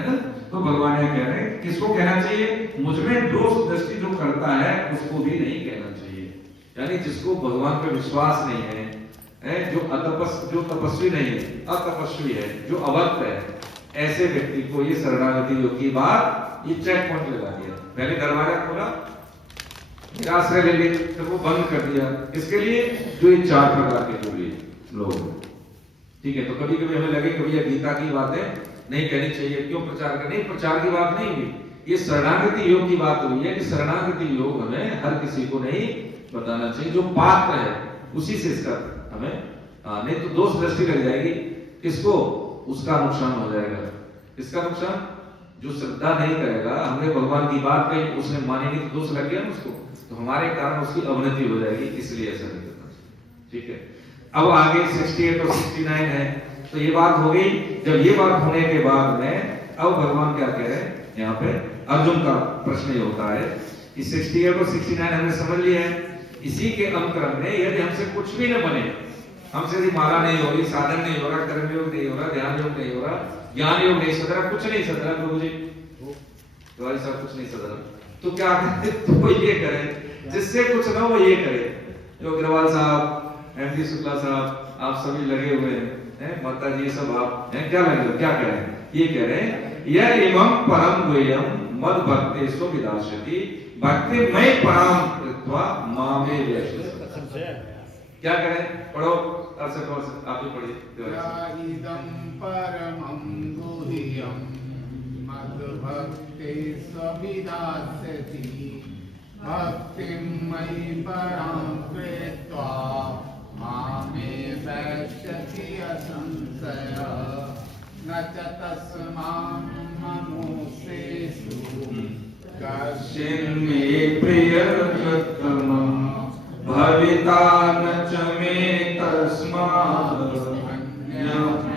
ना। तो भगवान ये कह रहे हैं किसको कहना चाहिए? मुझमें दोष दृष्टि जो करता है उसको भी नहीं कहना चाहिए, यानी जिसको भगवान पे विश्वास नहीं है, जो तपस्वी नहीं है, अतपस्वी है, जो अभक्त है, ऐसे व्यक्ति को ये शरणागति योग की बात ये चेक पॉइंट लगा दिया। पहले दरवाजा खोला, आश्रय ले लिए, फिर वो बंद कर दिया। इसके लिए जो ये 4 प्रकार के बोले लोग, ठीक है। तो कभी कभी हमें लगे कि भैया गीता की बातें नहीं कहनी चाहिए, क्यों प्रचार करनी? प्रचार की बात नहीं हुई, ये शरणागति योग की बात हुई है कि शरणागति योग हमें हर किसी को नहीं बताना चाहिए, जो पात्र है उसी से इसका हमें, नहीं तो दोष दृष्टि लग जाएगी, किसको? उसका नुकसान हो जाएगा। इसका नुकसान? जो श्रद्धा नहीं करेगा, हमने भगवान की बात कही, उसने मानी नहीं तो दोष लग गया ना उसको, तो हमारे कारण उसकी अवनति हो जाएगी, इसलिए ऐसा नहीं करना चाहिए। ठीक है, अब आगे 68 और 69 है, तो ये बात हो गई। जब ये बात होने के बाद में अब भगवान क्या कह रहे हैं यहाँ पे? अर्जुन का प्रश्न ये होता है कि 68 और 69 हमने समझ लिया है। इसी के अनुक्रम में यदि हमसे कुछ भी न बने, हमसे यदि माला नहीं हो रही, साधन नहीं हो रहा, कर्म योग नहीं हो रहा, ध्यान योग नहीं हो रहा, ज्ञान योग नहीं सद रहा, कुछ नहीं सद रहा प्रभु जी, तुम्हारे साथ कुछ नहीं सद रहा, तो क्या कहते? तो ये करें, जिससे कुछ ना हो ये करे। जो अग्रवाल साहब, एमडी शुक्ला साहब, आप सभी लगे हुए हैं, माता जी सब आप हैं, क्या लगे हो? क्या करें? ये कह रहे हैं यह इमं परम गुह्यम मद भक्तेषु विदास्यति भक्ति मय परम कृत्वा मामे व्यशस्यति। क्या करें? पढ़ो आप भी पढ़िए। इदं परमं गुह्यं मद्भक्ते स्वविदास्यति भक्तिं मयि परां कृत्वा मामे वैष्यति असंशयः न च तस्मान् मनुष्येषु कश्चिन्मे प्रियकृतमः भविता न च मे तस्मात्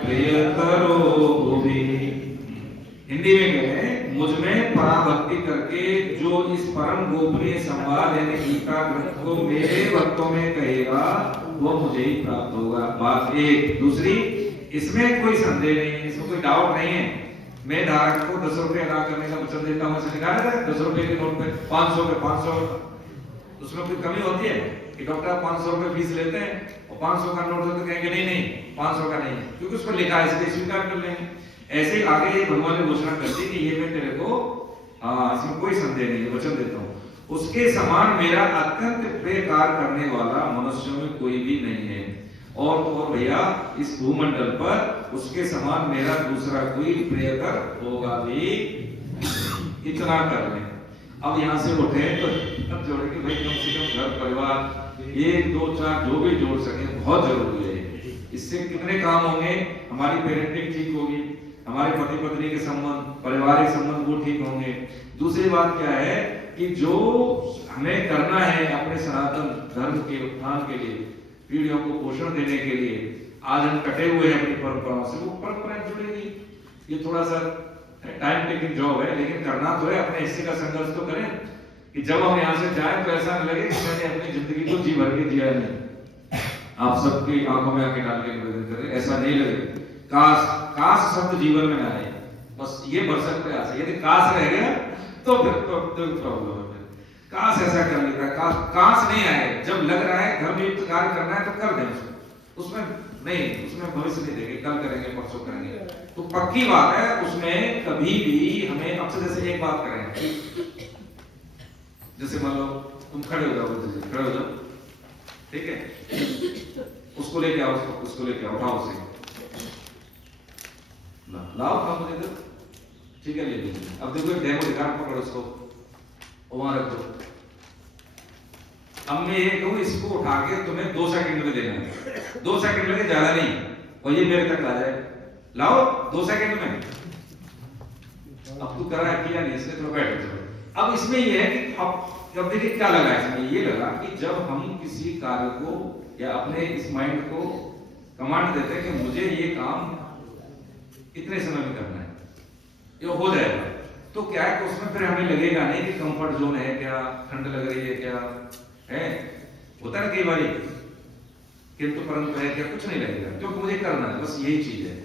प्रियतरो भुवि। हिंदी में कहें, मुझ में पराभक्ति करके जो इस परम गोपनीय संवाद यानी गीता ग्रंथ को मेरे भक्तों में कहेगा वो मुझे ही प्राप्त होगा। बात एक। दूसरी, इसमें कोई संदेह नहीं है, इसमें कोई डाउट नहीं है। मैं धारक को 10 रुपए अदा करने का वचन देता हूँ, ऐसे लिखा है 10 रुपए के नोट पे 500 पे 500, उसमें कोई कमी होती है कि डॉक्टर 500 रुपए फीस लेते हैं और 500 का नोट तो कहेंगे नहीं नहीं 500 का नहीं है, क्योंकि उस पर लिखा है इसलिए स्वीकार कर लेंगे। ऐसे ही आगे भगवान ने घोषणा कर दी कि ये मैं तेरे को इसमें कोई संदेह नहीं है, वचन देता हूँ। उसके समान मेरा अत्यंत प्रिय कार्य करने वाला मनुष्यों में कोई भी नहीं है, और तो भैया इस भूमंडल पर उसके समान मेरा दूसरा कोई प्रियकर होगा भी। इतना कर लें। अब यहाँ से उठे तो अब जोड़े कि भाई कम से कम घर परिवार 1 2 4 जो भी जोड़ सके बहुत जरूरी है। इससे कितने काम होंगे, हमारी पेरेंटिंग ठीक होगी, हमारे पति पत्नी के संबंध, पारिवारिक संबंध वो ठीक होंगे। दूसरी बात क्या है कि जो हमें करना है अपने सनातन धर्म के उत्थान के लिए, पीढ़ियों को पोषण देने के लिए, आज हम कटे हुए हैं अपनी परंपराओं से, वो परंपराएं जुड़ेगी। ये थोड़ा सा टाइम टेकिंग जॉब है, लेकिन करना तो है। अपने हिस्से का संघर्ष तो करें कि जब हम यहाँ से जाएं तो ऐसा न लगे कि मैंने अपनी जिंदगी को जी भर के जिया नहीं। आप सबकी आंखों में आंखें डाल के निवेदन करें, ऐसा नहीं लगे। काश शब्द जीवन में ना आए, बस ये भरसक प्रयास है। यदि काश रह गया तो फिर प्रॉब्लम है। काश ऐसा कर लेता है, काश नहीं आए। जब लग रहा है धर्मयुक्त कार्य करना है तो कर दें उसमें नहीं, उसमें भविष्य नहीं देंगे, कल करेंगे परसों करेंगे, तो पक्की बात है उसमें कभी भी हमें। अब से जैसे एक बात करें, जैसे मान लो तुम खड़े हो जाओ, खड़े हो जाओ, ठीक है, उसको लेके आओ, उसको लेके आओ, उठाओ उसे, लाओ काम मुझे दो, ठीक है, ले लीजिए। अब देखो एक डेमो दिखा, पकड़ो उसको, वहां रख दो। अब मैं ये कहूँ इसको उठा के तुम्हें 2 सेकंड में देना है, 2 सेकंड लगे, ज्यादा नहीं, और ये मेरे तक ला जाए। लाओ 2 सेकंड में। अब तू कर रहा है किया नहीं, इसलिए थोड़ा बैठ जाओ। अब इसमें ये है कि अब देखिए क्या लगा इसमें, ये लगा कि जब हम किसी कार्य को या अपने इस माइंड को कमांड देते हैं कि मुझे ये काम इतने समय में करना है, ये हो जाएगा, तो क्या है कि उसमें फिर हमें लगेगा नहीं कि कंफर्ट जोन है क्या, ठंड लग रही है क्या, है होता है कई बार, किंतु परंतु है क्या, कुछ नहीं लगेगा, क्योंकि मुझे करना है, बस यही चीज है।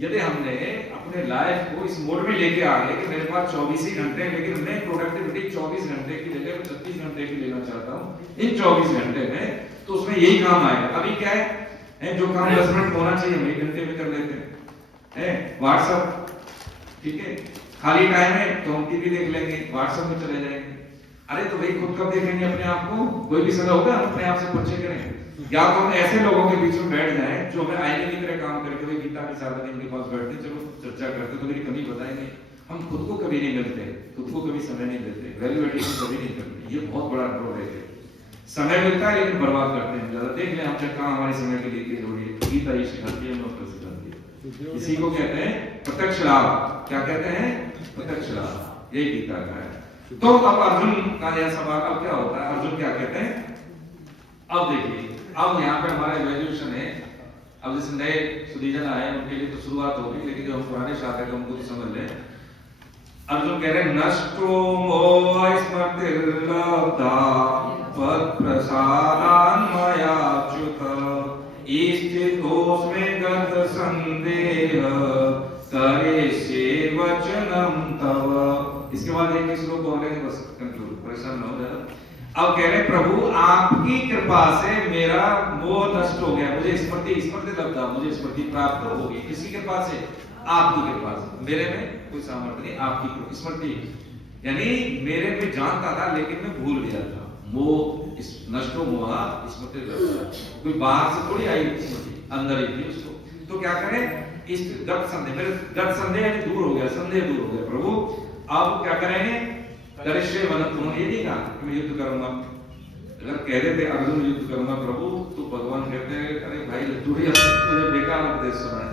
यदि हमने अपने लाइफ को इस मोड में लेके आ गए कि मेरे पास 24 ही घंटे हैं, लेकिन मैं प्रोडक्टिविटी 24 घंटे की जगह 36 घंटे की लेना चाहता हूँ इन 24 घंटे में, तो उसमें यही काम आएगा। अभी क्या है जो काम 10 मिनट होना चाहिए हम 1 घंटे में कर लेते हैं, व्हाट्सएप, ठीक है, खाली टाइम है तो हम टीवी देख लेंगे, व्हाट्सएप में चले जाएंगे। अरे तो भाई खुद कब देखेंगे अपने आप को, कोई भी समय होगा हम अपने आप से परिचय करें, या तो हम ऐसे लोगों के बीच में बैठ जाएं जो हमें आईने की तरह काम करके, भाई गीता की साधना इनके पास बैठते, चलो चर्चा करते, तो मेरी कमी बताएंगे। हम खुद को कभी नहीं मिलते, खुद को कभी समय नहीं देते, वैल्यू एडिशन कभी नहीं करते, ये बहुत बड़ा अनुभव है। समय मिलता है लेकिन बर्बाद करते हैं ज्यादा। देख लें हम कहाँ हमारे समय के लिए जोड़िए, गीता ये सिखाती है, हम सिखाती है। इसी को कहते हैं प्रत्यक्ष लाभ। क्या कहते हैं? प्रत्यक्ष लाभ, यही गीता का है। तो अब अर्जुन का यह सवाल, अब क्या होता है, अर्जुन क्या कहते हैं? अब देखिए, अब यहाँ पे हमारा इवैल्यूएशन है। अब जैसे नए सुधीजन आए उनके लिए तो शुरुआत होगी, लेकिन जो हम पुराने छात्र हैं उनको तो समझ लें। अर्जुन कह रहे हैं नष्टो मोह स्मृतिर्लब्धा त्वत्प्रसादान् मयाच्युत स्थितोऽस्मि गत संदेह करिष्ये वचनं तव। इसके बाद एक श्लोक बोलेंगे, बस कंक्लूड, परेशान न हो जाना। अब कह रहे प्रभु आपकी कृपा से मेरा मोह नष्ट हो गया, मुझे स्मृति लब्धा, मुझे स्मृति प्राप्त होगी। किसकी कृपा से? आपकी कृपा से। मेरे में कोई सामर्थ्य नहीं, आपकी स्मृति, यानी मेरे में जानता था लेकिन मैं भूल गया था। मोह नष्टो मोहा स्मृति लब्धा। कोई बाहर से थोड़ी आई स्मृति, अंदर ही थी उसको। तो क्या करें, इस गत संदेह, मेरे गत संदेह यानी दूर हो गया, संदेह दूर हो गया प्रभु। अब क्या करेंगे, करिष्ये वदन, उन्होंने ये नहीं कहा कि मैं युद्ध करूंगा। अगर कह रहे थे अर्जुन युद्ध करूंगा प्रभु, तो भगवान कहते हैं अरे भाई तुझे बेकार उपदेश सुना है।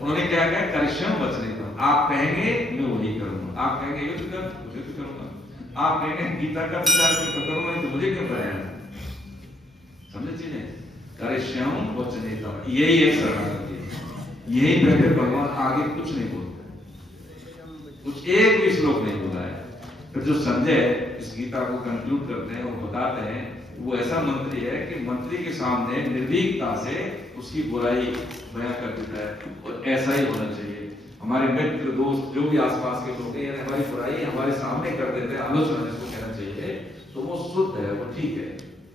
उन्होंने क्या कहा, करिष्यम वचने का, आप कहेंगे मैं वही करूंगा, आप कहेंगे युद्ध कर तो युद्ध करूंगा, आप कहेंगे गीता का प्रचार तो करूंगा, तो मुझे क्यों कराया। समझे चीजें, करिष्यम वचने का, यही है शरणागति, यही बैठे भगवान, आगे कुछ नहीं बोलते, कुछ एक भी श्लोक नहीं बोला है। फिर जो संजय इस गीता को कंक्लूड करते हैं और बताते हैं, वो ऐसा मंत्री है कि मंत्री के सामने निर्भीकता से उसकी बुराई बयां कर देता है, और ऐसा ही होना चाहिए। हमारे मित्र दोस्त जो भी आसपास के लोग हैं, हमारी बुराई हमारे सामने कर देते हैं, आलोचना जिसको कहना चाहिए, तो वो शुद्ध है, वो ठीक है,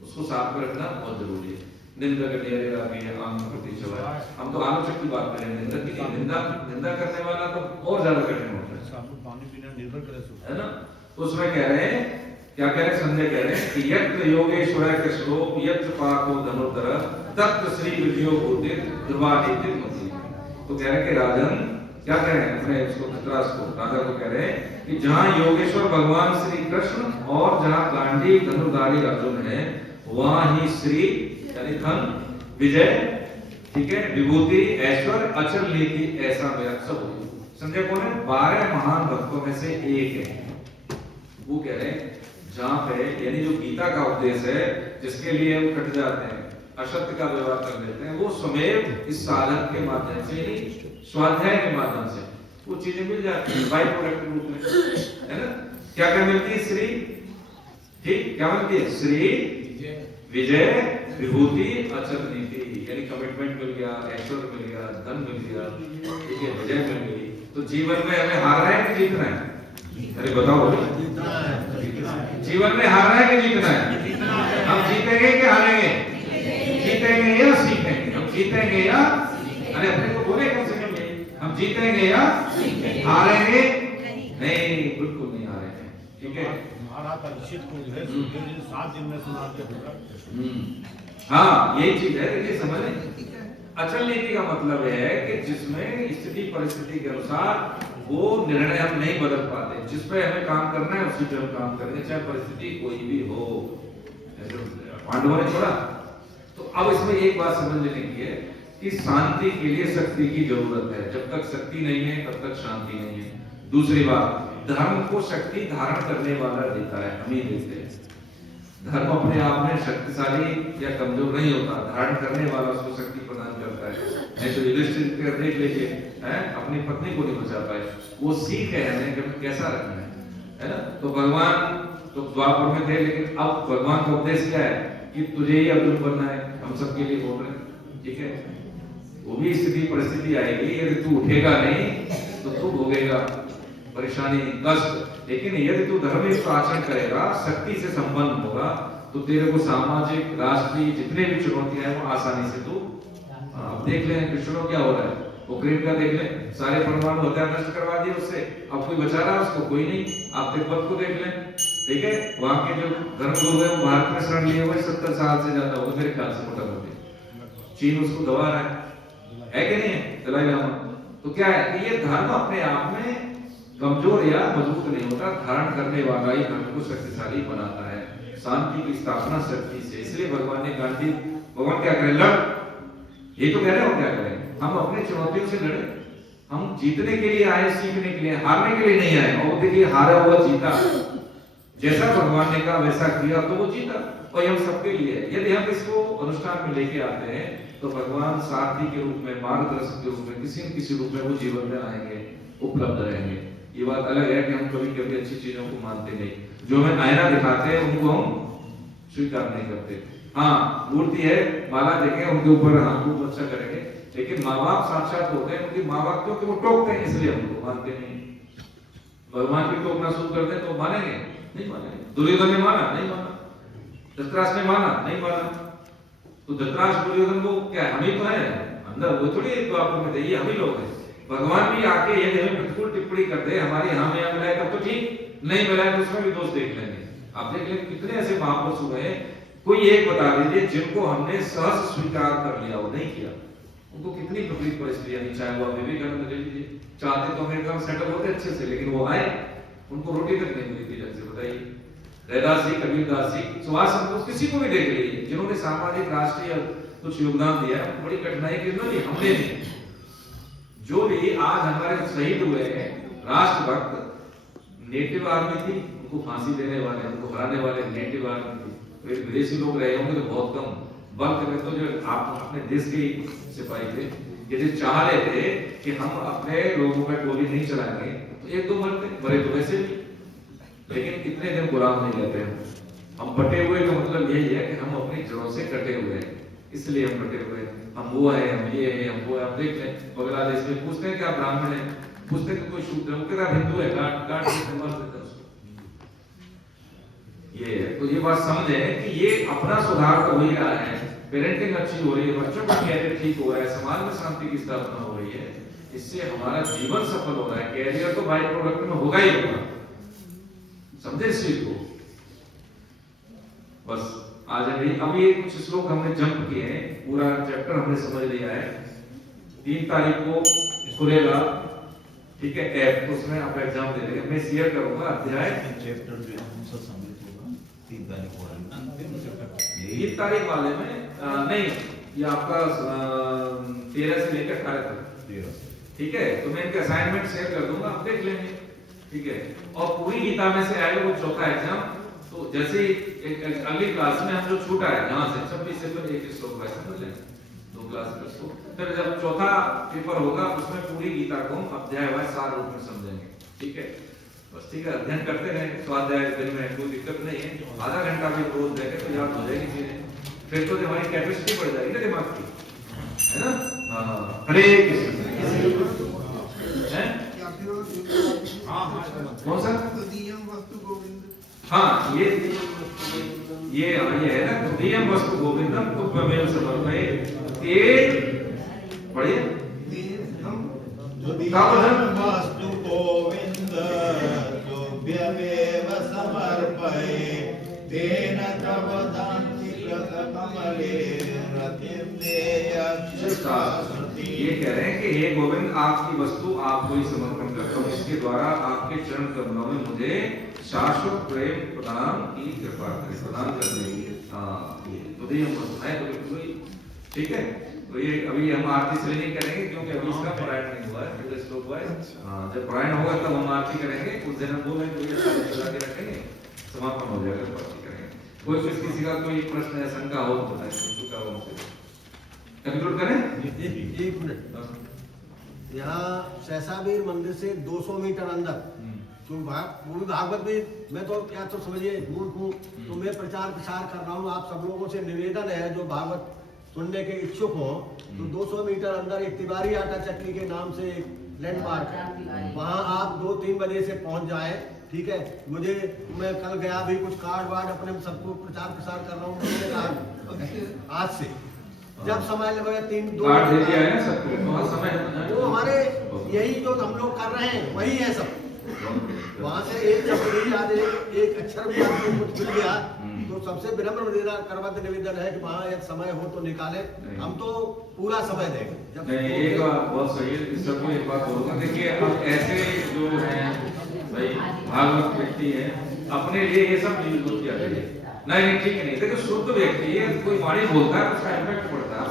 उसको साथ में रखना बहुत जरूरी है। निंदा करने वाला आम प्रति चला, हम तो आलोचक की बात करें, निंदा की नहीं। निंदा करने वाला तो और ज्यादा कठिन होता है, पानी पीना निर्भर करे, है ना। तो उसमें कह रहे हैं, क्या कह रहे हैं, संजय कह रहे हैं कि यत्र योगेश्वर कृष्णो यत्र पाको धनुर्धर तत्र श्री विजयो होते ध्रुवानीति मति। तो कह रहे हैं कि राजन, क्या कह रहे हैं अपने उसको, धृतराष्ट्र को, राजा को कह रहे हैं कि जहां योगेश्वर भगवान श्री कृष्ण और जहां गांडी धनुर्धारी अर्जुन है, वहां ही श्री यानी धन, विजय, ठीक है, विभूति, ऐश्वर्य, अचल नीति, ऐसा मेरा सब हो। संजय कौन है, 12 महान भक्तों में से एक है। वो कह रहे हैं जहां पे, यानी जो गीता का उपदेश है, जिसके लिए हम कट जाते हैं, असत्य का व्यवहार कर लेते हैं, वो स्वयं इस साधन के माध्यम से ही, स्वाध्याय के माध्यम से वो चीजें मिल जाती हैं बाई प्रोडक्ट रूप में, है ना। क्या क्या मिलती है, श्री, ठीक, क्या मिलती है, श्री, विजय, विभूति, अचल नीति, यानी कमिटमेंट मिल गया, ऐश्वर्य मिल गया, धन मिल गया, ठीक है, विजय मिल गई। तो जीवन में हमें हारना है कि जीतना है, अरे बताओ, जीवन में हारना है कि जीतना है। हम जीतेंगे कि हारेंगे, जीतेंगे या सीखेंगे, हम जीतेंगे या, अरे अपने को बोले कम से कम, हम जीतेंगे या हारेंगे, नहीं बिल्कुल नहीं हारेंगे, ठीक है। हमारा परीक्षित को जो है 7 दिन में सुनाते होगा। हाँ यही चीज है, देखिए समझ। अचल नीति का मतलब है कि जिसमें स्थिति परिस्थिति के अनुसार वो निर्णय हम नहीं बदल पाते, जिस पे हमें काम करना है उसी पे हम काम करेंगे, चाहे परिस्थिति कोई भी हो। पांडवों ने छोड़ा। तो अब इसमें एक बात समझ लेने की है कि शांति के लिए शक्ति की जरूरत है, जब तक शक्ति नहीं है तब तक शांति नहीं है। दूसरी बात, धर्म को शक्ति धारण करने वाला देता है, हम ही देते हैं। धर्म अपने आप में शक्तिशाली या कमजोर नहीं होता, धारण करने वाला उसको शक्ति प्रदान करता है। नहीं तो युधिष्ठिर देख लीजिए, अपनी पत्नी को नहीं बचा पाए, वो सीख है हमें कि कैसा रखना है ना। तो भगवान तो द्वापर में थे, लेकिन अब भगवान का उपदेश क्या है कि तुझे ही अर्जुन बनना है, हम सबके लिए बोल रहे हैं, ठीक है। वो भी स्थिति परिस्थिति आएगी, यदि तू उठेगा नहीं तो तू भोगेगा परेशानी, कष्ट। लेकिन यदि तू धर्मयुक्त आचरण करेगा, शक्ति से संपन्न होगा, तो तेरे को सामाजिक, राष्ट्रीय जितने भी चुनौतियां हैं वो आसानी से तू, अब देख ले कृष्ण क्या हो रहा है, पोखरण का देख ले, सारे परमाणु हथियार नष्ट करवा दिए उससे, अब कोई बचा रहा है उसको, कोई नहीं। आप तिब्बत को देख लें, ठीक है, वहां के जो धर्मगुरु है वो भारत में शरण लिए हुए 70 साल से ज्यादा हो, मेरे ख्याल से मोटा मोटी। चीन उसको दबा रहा है कि नहीं है, दलाई लामा। तो क्या है कि ये धर्म अपने आप में कमजोर या मजबूत नहीं होता, धारण करने वाला ही धर्म को शक्तिशाली बनाता है, शांति की स्थापना शक्ति से। इसलिए भगवान ने गांधी, भगवान क्या करें, लड़, ये तो कह रहे हो क्या करें, हम अपनी चुनौतियों से लड़े, हम जीतने के लिए आए, सीखने के लिए, हारने के लिए नहीं आए। और देखिए हारा हुआ जीता, जैसा भगवान ने कहा वैसा किया तो वो जीता, और हम सबके लिए। यदि हम इसको अनुष्ठान में लेके आते हैं तो भगवान सारथी के रूप में, मार्गदर्शक के रूप में, किसी न किसी रूप में वो जीवन में आएंगे, उपलब्ध रहेंगे। ये बात अलग है कि हम कभी कभी अच्छी चीजों को मानते नहीं, जो हमें आईना दिखाते हैं उनको हम स्वीकार नहीं करते। हाँ मूर्ति है, माला देखें, उनके ऊपर हाँ खूब अच्छा करेंगे, लेकिन माँ बाप साक्षात होते हैं, उनकी माँ बाप क्योंकि वो टोकते हैं इसलिए हम उनको मानते नहीं। भगवान भी टोकना शुरू कर दे तो मानेंगे, नहीं मानेंगे। दुर्योधन ने माना, नहीं माना। धृतराष्ट्र ने माना, नहीं माना। तो धृतराष्ट्र दुर्योधन वो क्या, हम ही तो है अंदर, वो थोड़ी द्वापर में थे, ये हम ही लोग हैं। भगवान भी आके यदि हमें प्रतिकूल टिप्पणी कर दे, हमारी हाँ में मिलाए तब तो ठीक, नहीं मिलाए तो उसमें भी दोष देख लेंगे, आप देख लें कितने ऐसे महापुरुष हुए हैं, कोई एक बता दीजिए जिनको हमने सहज स्वीकार कर लिया, वो नहीं किया। उनको कितनी विपरीत परिस्थितियां थी, चाहे वो विवेकानंद ले लीजिए, चाहते तो अमेरिका में सेटल होते अच्छे से, लेकिन वो आए, उनको रोटी तक नहीं मिली थी ढंग से, बताइए। रैदास जी, कबीरदास जी, सुभाष चंद्र बोस, किसी को भी देख लीजिए जिन्होंने सामाजिक राष्ट्रीय कुछ योगदान दिया, बड़ी कठिनाई की नहीं, हमने नहीं। जो भी आज हमारे शहीद हुए हैं राष्ट्रभक्त, नेटिव आर्मी थी, उनको फांसी देने वाले, उनको हराने वाले नेटिव आर्मी थी। विदेशी लोग रहे होंगे तो बहुत कम, बल्क में तो जो आप अपने देश के सिपाही थे, यदि चाह लेते कि हम अपने लोगों में गोली नहीं चलाएंगे तो एक दो मरते, मरे तो वैसे भी, लेकिन कितने दिन गुलाम नहीं रहते हम। बटे हुए का मतलब यही है कि हम अपनी जड़ों से कटे हुए हैं, इसलिए हम बटे हुए हैं। हम वो है, हम ये है, हम वो है। हम देख लें बांग्लादेश में पूछते हैं क्या ब्राह्मण है, पूछते हैं कोई शूद्र है, वो कहता है हिंदू है, काट काट के मर देता है उसको। ये है, तो ये बात समझे कि ये अपना सुधार तो हो ही रहा है, पेरेंटिंग अच्छी हो रही है, बच्चों का कैरियर ठीक हो रहा है, समाज में शांति की स्थापना हो रही है, इससे हमारा जीवन सफल हो रहा है। कैरियर तो बाई प्रोडक्ट में होगा ही होगा, समझे इस चीज को। बस आज अभी कुछ श्लोक हमने जंप किए हैं, पूरा चैप्टर हमने समझ लिया है। 3 तारीख को खुलेगा, ठीक है, ऐप, उसमें आप एग्जाम दे लेंगे, मैं शेयर करूंगा अध्याय। चैप्टर जो है हमसे सम्मिलित होगा 3 तारीख को, अंतिम चैप्टर 3 तारीख वाले में नहीं, ये आपका 13 से लेकर 18 तक, 13 से, ठीक है। तो मैं इनके असाइनमेंट शेयर कर दूंगा, आप देख लेंगे, ठीक है। और पूरी गीता में से आएगा वो चौथा एग्जाम, तो जैसे अगली क्लास में हम जो छूटा है जहां से 26 से फिर एक श्लोक वैसे समझ लें, 2 क्लास में उसको, फिर जब चौथा पेपर होगा उसमें पूरी गीता को हम अध्यायवार सार रूप में समझेंगे, ठीक है। बस ठीक है, अध्ययन करते रहें, स्वाध्याय दिन में कोई दिक्कत नहीं है, आधा घंटा भी रोज देखें तो याद हो जाएगी चीजें, फिर तो हमारी कैपेसिटी बढ़ जाएगी ना दिमाग की, है ना। हाँ, हरे कृष्ण। हाँ हाँ, कौन सा? हाँ, ये है ना, तुदीयम वस्तु गोविंदम तुभ्यमेव समर्पये, पढ़िए, वस्तु गोविंद तुभ्यमेव समर्पये, तेन तव दान्ति कृत कमले रतिं देयक्षितास्मृति। ये कह रहे हैं कि हे गोविंद, आपकी वस्तु आपको ही समर्पण करता हूँ, इसके द्वारा आपके चरण कमलों में मुझे शाश्वत प्रेम प्रदान की कृपा करें, प्रदान करने की। तो ये है तो बिल्कुल ही ठीक है। तो ये अभी हम आरती से नहीं करेंगे क्योंकि अभी इसका पारायण नहीं हुआ है, पूरे श्लोक वाइज। जब पारायण होगा तब हम आरती करेंगे, उस दिन हम बोलेंगे चला के रखेंगे, समापन हो जाएगा तो आरती करेंगे। कोई किसी का कोई प्रश्न या शंका हो तो बताएं, चुका हो हमसे कंक्लूड करें। 1 मिनट, यहाँ शैसाबीर मंदिर से 200 मीटर अंदर, तो वो भी भागवत में, मैं तो क्या तो समझिए मूर्ख हूँ, तो मैं प्रचार प्रसार कर रहा हूँ। आप सब लोगों से निवेदन है जो भागवत सुनने के इच्छुक हो, तो 200 मीटर अंदर एक तिवारी आटा चक्की के नाम से एक लैंडमार्क है, वहाँ आप 2-3 बजे से पहुँच जाए, ठीक है। मैं कल गया भी, कुछ कार्ड वार्ड अपने सबको प्रचार प्रसार कर रहा हूँ आज से, जब समय लगेगा 3-2 कार्ड दे दिया है ना सबको, बहुत समय वो हमारे यही जो हम लोग कर रहे हैं वही है सब। वहाँ से एक शब्द भी आज एक अक्षर भी आपको कुछ मिल गया तो सबसे विनम्र निवेदन है कि वहाँ एक समय हो तो निकाले, हम तो पूरा समय देंगे। जब नहीं, एक बात बहुत सही है, इस सबको एक बात बोलूँगा, देखिए अब ऐसे जो हैं भाई भागवत व्यक्ति हैं, अपने लिए ये सब यूज मत किया करिए। नहीं ठीक है, नहीं देखो शुद्ध व्यक्ति है, कोई वाणी बोलता है उसका इम्पैक्ट पड़ता है,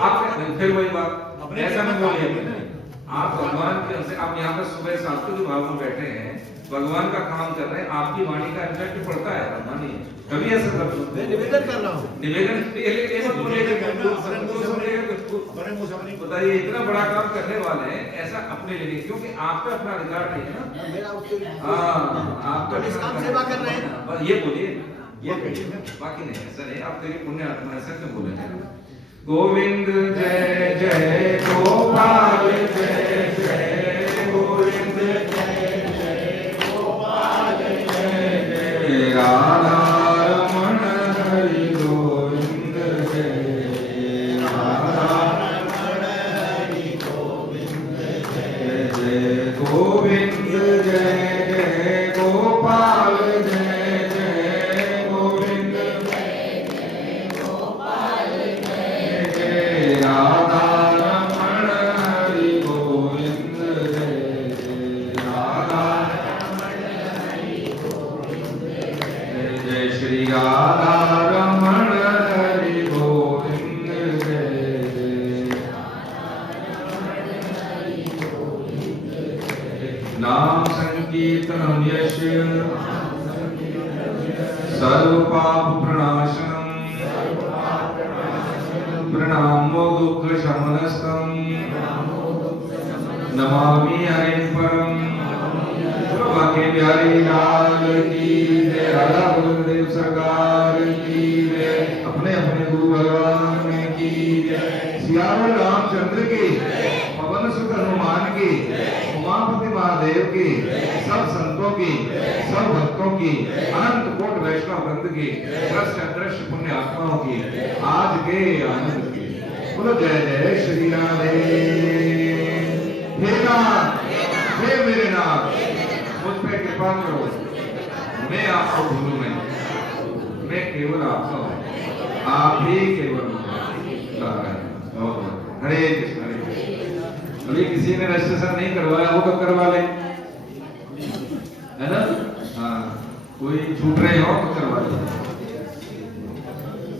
आप फिर वही बात ऐसा नहीं बोलिए। आप भगवान के से आप यहाँ पर सुबह 7 बजे भाव में बैठे हैं, भगवान का काम कर रहे हैं, आपकी वाणी का इम्पैक्ट पड़ता है, मानिए कभी ऐसा कर मैं निवेदन कर रहा हूँ, निवेदन बताइए, इतना बड़ा काम करने वाले हैं, ऐसा अपने लिए, क्योंकि आप पे अपना अधिकार नहीं है ना, मेरा उसके आप निष्काम सेवा कर रहे हैं। बस ये बोलिए, ये कहिए, बाकी नहीं ऐसा नहीं। आप तेरी पुण्य आत्मा ऐसा क्यों बोले? गोविंद जय जय गोपाल जय जय गोविंद जय जय गोपाल जय जय राधा रमण हरि गोविंद जय राधा रमण हरि गोविंद जय जय गोविंद जय जय गोपाल जय जय श्री राधा रमण हरि गोविंद जय जय। नाम संकीर्तनम यश सर्व पाप प्रणाशनम प्रणामो दुख शमनस्तम नमामि हरिं परम। बाकी प्यारी लाल की जय, राधा बलदेव सरकार की जय, अपने अपने गुरु भगवान की जय, सियावर रामचंद्र की, पवन सुत हनुमान की, उमापति महादेव की, सब संतों की, सब भक्तों की, अनंत कोट वैष्णव वृंद की, दृश्य अदृश्य पुण्य आत्माओं की आज के आनंद की। बोलो जय जय श्री राधे। हे नाथ, हे मेरे नाथ, मुझ पे कृपा करो, मैं आपको भूलूं नहीं, मैं केवल आपका हूँ, आप ही केवल हरे कृष्ण हरे कृष्ण। अभी किसी ने रजिस्ट्रेशन नहीं करवाया वो तो करवा ले, है ना? हाँ, कोई छूट रहे हो तो करवा ले।